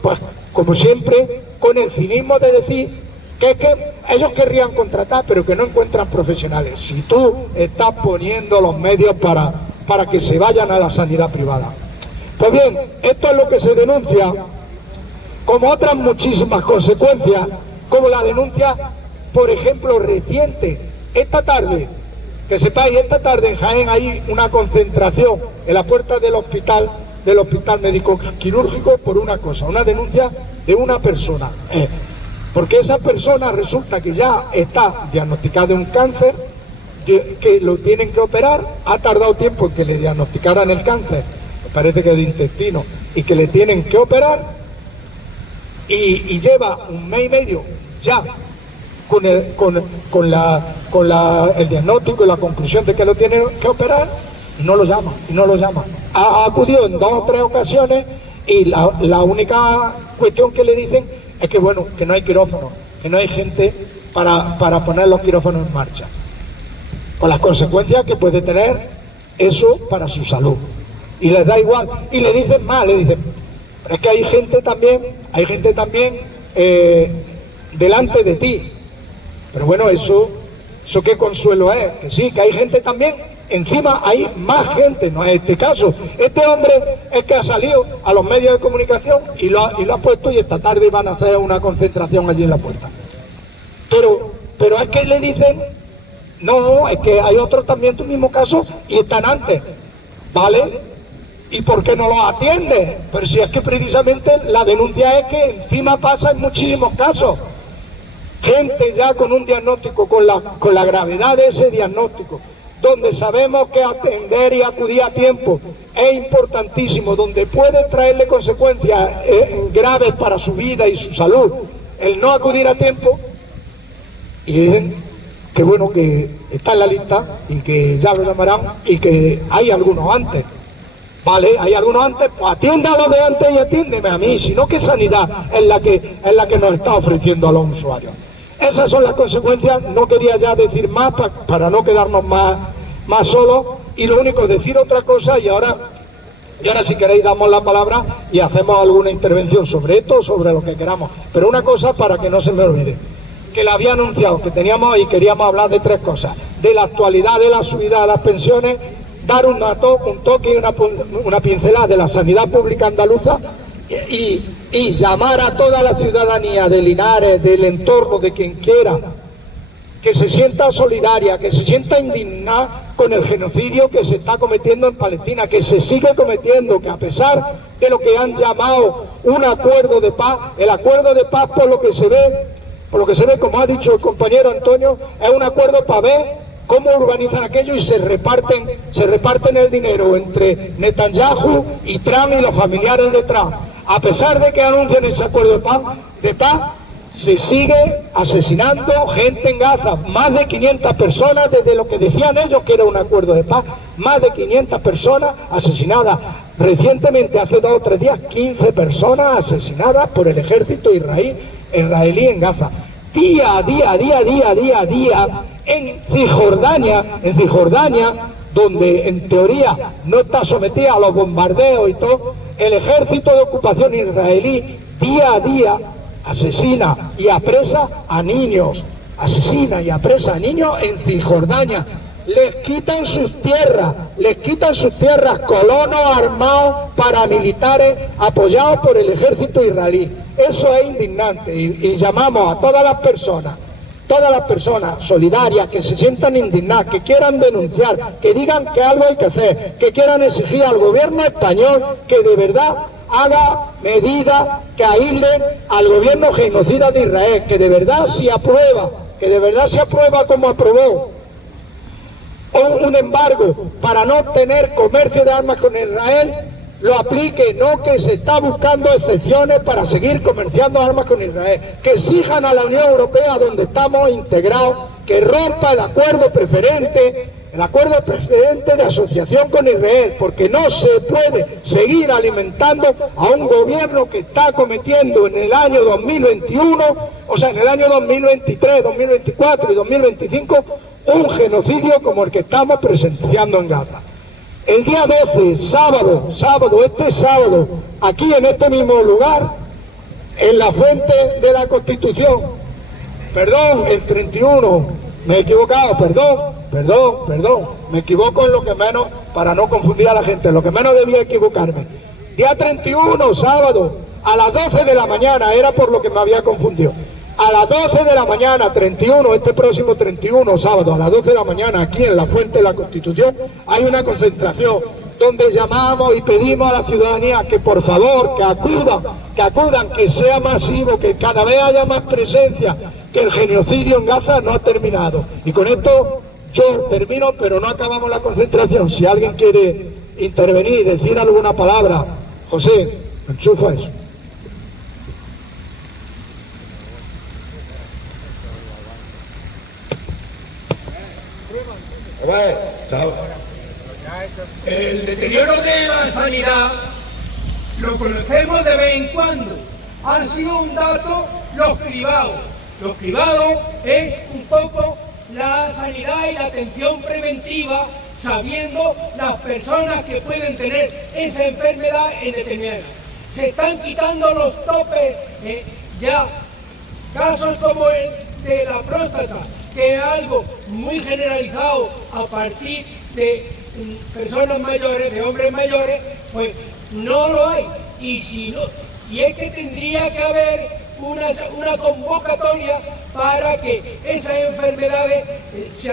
pues como siempre, con el cinismo de decir que es que ellos querrían contratar, pero que no encuentran profesionales. Si tú estás poniendo los medios para que se vayan a la sanidad privada. Pues bien, esto es lo que se denuncia, como otras muchísimas consecuencias, como la denuncia, por ejemplo, reciente. Esta tarde, que sepáis, esta tarde en Jaén hay una concentración en la puerta del hospital médico quirúrgico por una cosa, una denuncia de una persona. Porque esa persona resulta que ya está diagnosticado un cáncer, que lo tienen que operar, ha tardado tiempo en que le diagnosticaran el cáncer, me parece que de intestino, y que le tienen que operar, y lleva un mes y medio ya con el diagnóstico y la conclusión de que lo tienen que operar, y no lo llama. Ha acudido en 2 o 3 ocasiones y la única cuestión que le dicen es que bueno, que no hay quirófano, que no hay gente para poner los quirófanos en marcha, con las consecuencias que puede tener eso para su salud. Y les da igual, y le dicen más, pero es que hay gente también delante de ti. Pero bueno, eso qué consuelo es, que sí, que hay gente también, encima hay más gente, no es este caso. Este hombre es que ha salido a los medios de comunicación y lo ha puesto, y esta tarde van a hacer una concentración allí en la puerta. Pero es que le dicen, no, es que hay otros también tu mismo caso y están antes, ¿vale? ¿Y por qué no los atiende? Pero si es que precisamente la denuncia es que encima pasa en muchísimos casos. Gente ya con un diagnóstico, con la gravedad de ese diagnóstico, donde sabemos que atender y acudir a tiempo es importantísimo, donde puede traerle consecuencias graves para su vida y su salud, el no acudir a tiempo, y dicen que bueno, que está en la lista y que ya lo llamarán y que hay algunos antes. Vale, hay algunos antes, pues atienda a los de antes y atiéndeme a mí, sino que sanidad es la que nos está ofreciendo a los usuarios. Esas son las consecuencias. No quería ya decir más para no quedarnos más solos, y lo único es decir otra cosa, y ahora si queréis damos la palabra y hacemos alguna intervención sobre esto, sobre lo que queramos. Pero una cosa para que no se me olvide, que la había anunciado, que teníamos y queríamos hablar de 3 cosas: de la actualidad de la subida de las pensiones, dar un toque y una pincelada de la sanidad pública andaluza, y llamar a toda la ciudadanía de Linares, del entorno, de quien quiera, que se sienta solidaria, que se sienta indignada con el genocidio que se está cometiendo en Palestina, que se sigue cometiendo, que a pesar de lo que han llamado un acuerdo de paz, el acuerdo de paz por lo que se ve, como ha dicho el compañero Antonio, es un acuerdo para ver cómo urbanizan aquello, y se reparten el dinero entre Netanyahu y Trump y los familiares de Trump. A pesar de que anuncian ese acuerdo de paz, se sigue asesinando gente en Gaza. Más de 500 personas, desde lo que decían ellos que era un acuerdo de paz, más de 500 personas asesinadas. Recientemente, hace 2 o 3 días, 15 personas asesinadas por el ejército israelí en Gaza. Día a día, en Cisjordania, donde en teoría no está sometida a los bombardeos y todo, el ejército de ocupación israelí día a día asesina y apresa a niños, en Cisjordania. Les quitan sus tierras, colonos armados paramilitares apoyados por el ejército israelí. Eso es indignante, y llamamos a todas las personas solidarias, que se sientan indignadas, que quieran denunciar, que digan que algo hay que hacer, que quieran exigir al gobierno español que de verdad haga medidas que aíslen al gobierno genocida de Israel, que de verdad se aprueba como aprobó un embargo para no tener comercio de armas con Israel, lo aplique, no que se está buscando excepciones para seguir comerciando armas con Israel, que exijan a la Unión Europea, donde estamos integrados, que rompa el acuerdo preferente el acuerdo precedente de asociación con Israel, porque no se puede seguir alimentando a un gobierno que está cometiendo en el año 2021, o sea, en el año 2023, 2024 y 2025, un genocidio como el que estamos presenciando en Gaza. El día 12, este sábado, aquí en este mismo lugar, en la fuente de la Constitución, perdón, el 31, me he equivocado, perdón, me equivoco en lo que menos, para no confundir a la gente, lo que menos debía equivocarme. Día 31, sábado, a las 12 de la mañana, era por lo que me había confundido. A las 12 de la mañana, 31, este próximo 31, sábado, a las 12 de la mañana, aquí en la fuente de la Constitución, hay una concentración donde llamamos y pedimos a la ciudadanía que por favor, que acudan, que sea masivo, que cada vez haya más presencia, que el genocidio en Gaza no ha terminado. Y con esto yo termino, pero no acabamos la concentración. Si alguien quiere intervenir y decir alguna palabra, José, enchufa eso. El deterioro de la sanidad lo conocemos de vez en cuando. Han sido un dato los cribados. Los cribados es un poco la sanidad y la atención preventiva, sabiendo las personas que pueden tener esa enfermedad en determinada. Se están quitando los topes ya. Casos como el de la próstata, que es algo muy generalizado a partir de personas mayores, de hombres mayores, pues no lo hay. Y si no, y es que tendría que haber una convocatoria para que esas enfermedades se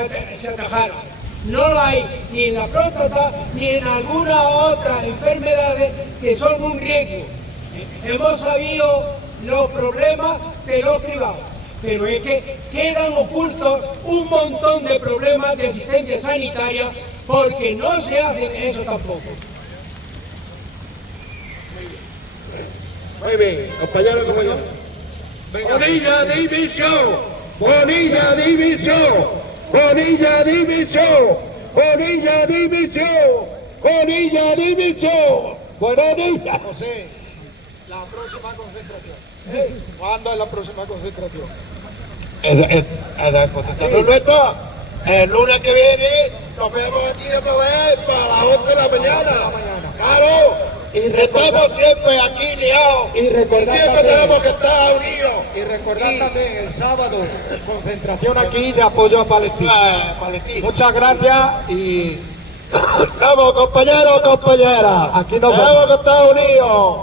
atajaran. No la hay ni en la próstata ni en algunas otras enfermedades que son un riesgo. Hemos sabido los problemas de los privados, pero es que quedan ocultos un montón de problemas de asistencia sanitaria porque no se hace eso tampoco. Muy bien, compañero. Bonilla División, Bonilla División, Bonilla División, Bonilla División, Bonilla División, Bonilla. José, la próxima concentración. ¿Cuándo es la próxima concentración? La concentración nuestra, el lunes que viene, nos vemos aquí otra vez para las 11 de la mañana. Claro. Y estamos siempre aquí liados. Y recordar siempre también, tenemos que estar unidos. Y recordar también el sábado, concentración aquí de apoyo a Palestina. Muchas gracias y vamos, compañeros, compañeras. Aquí nos tenemos que estar unidos.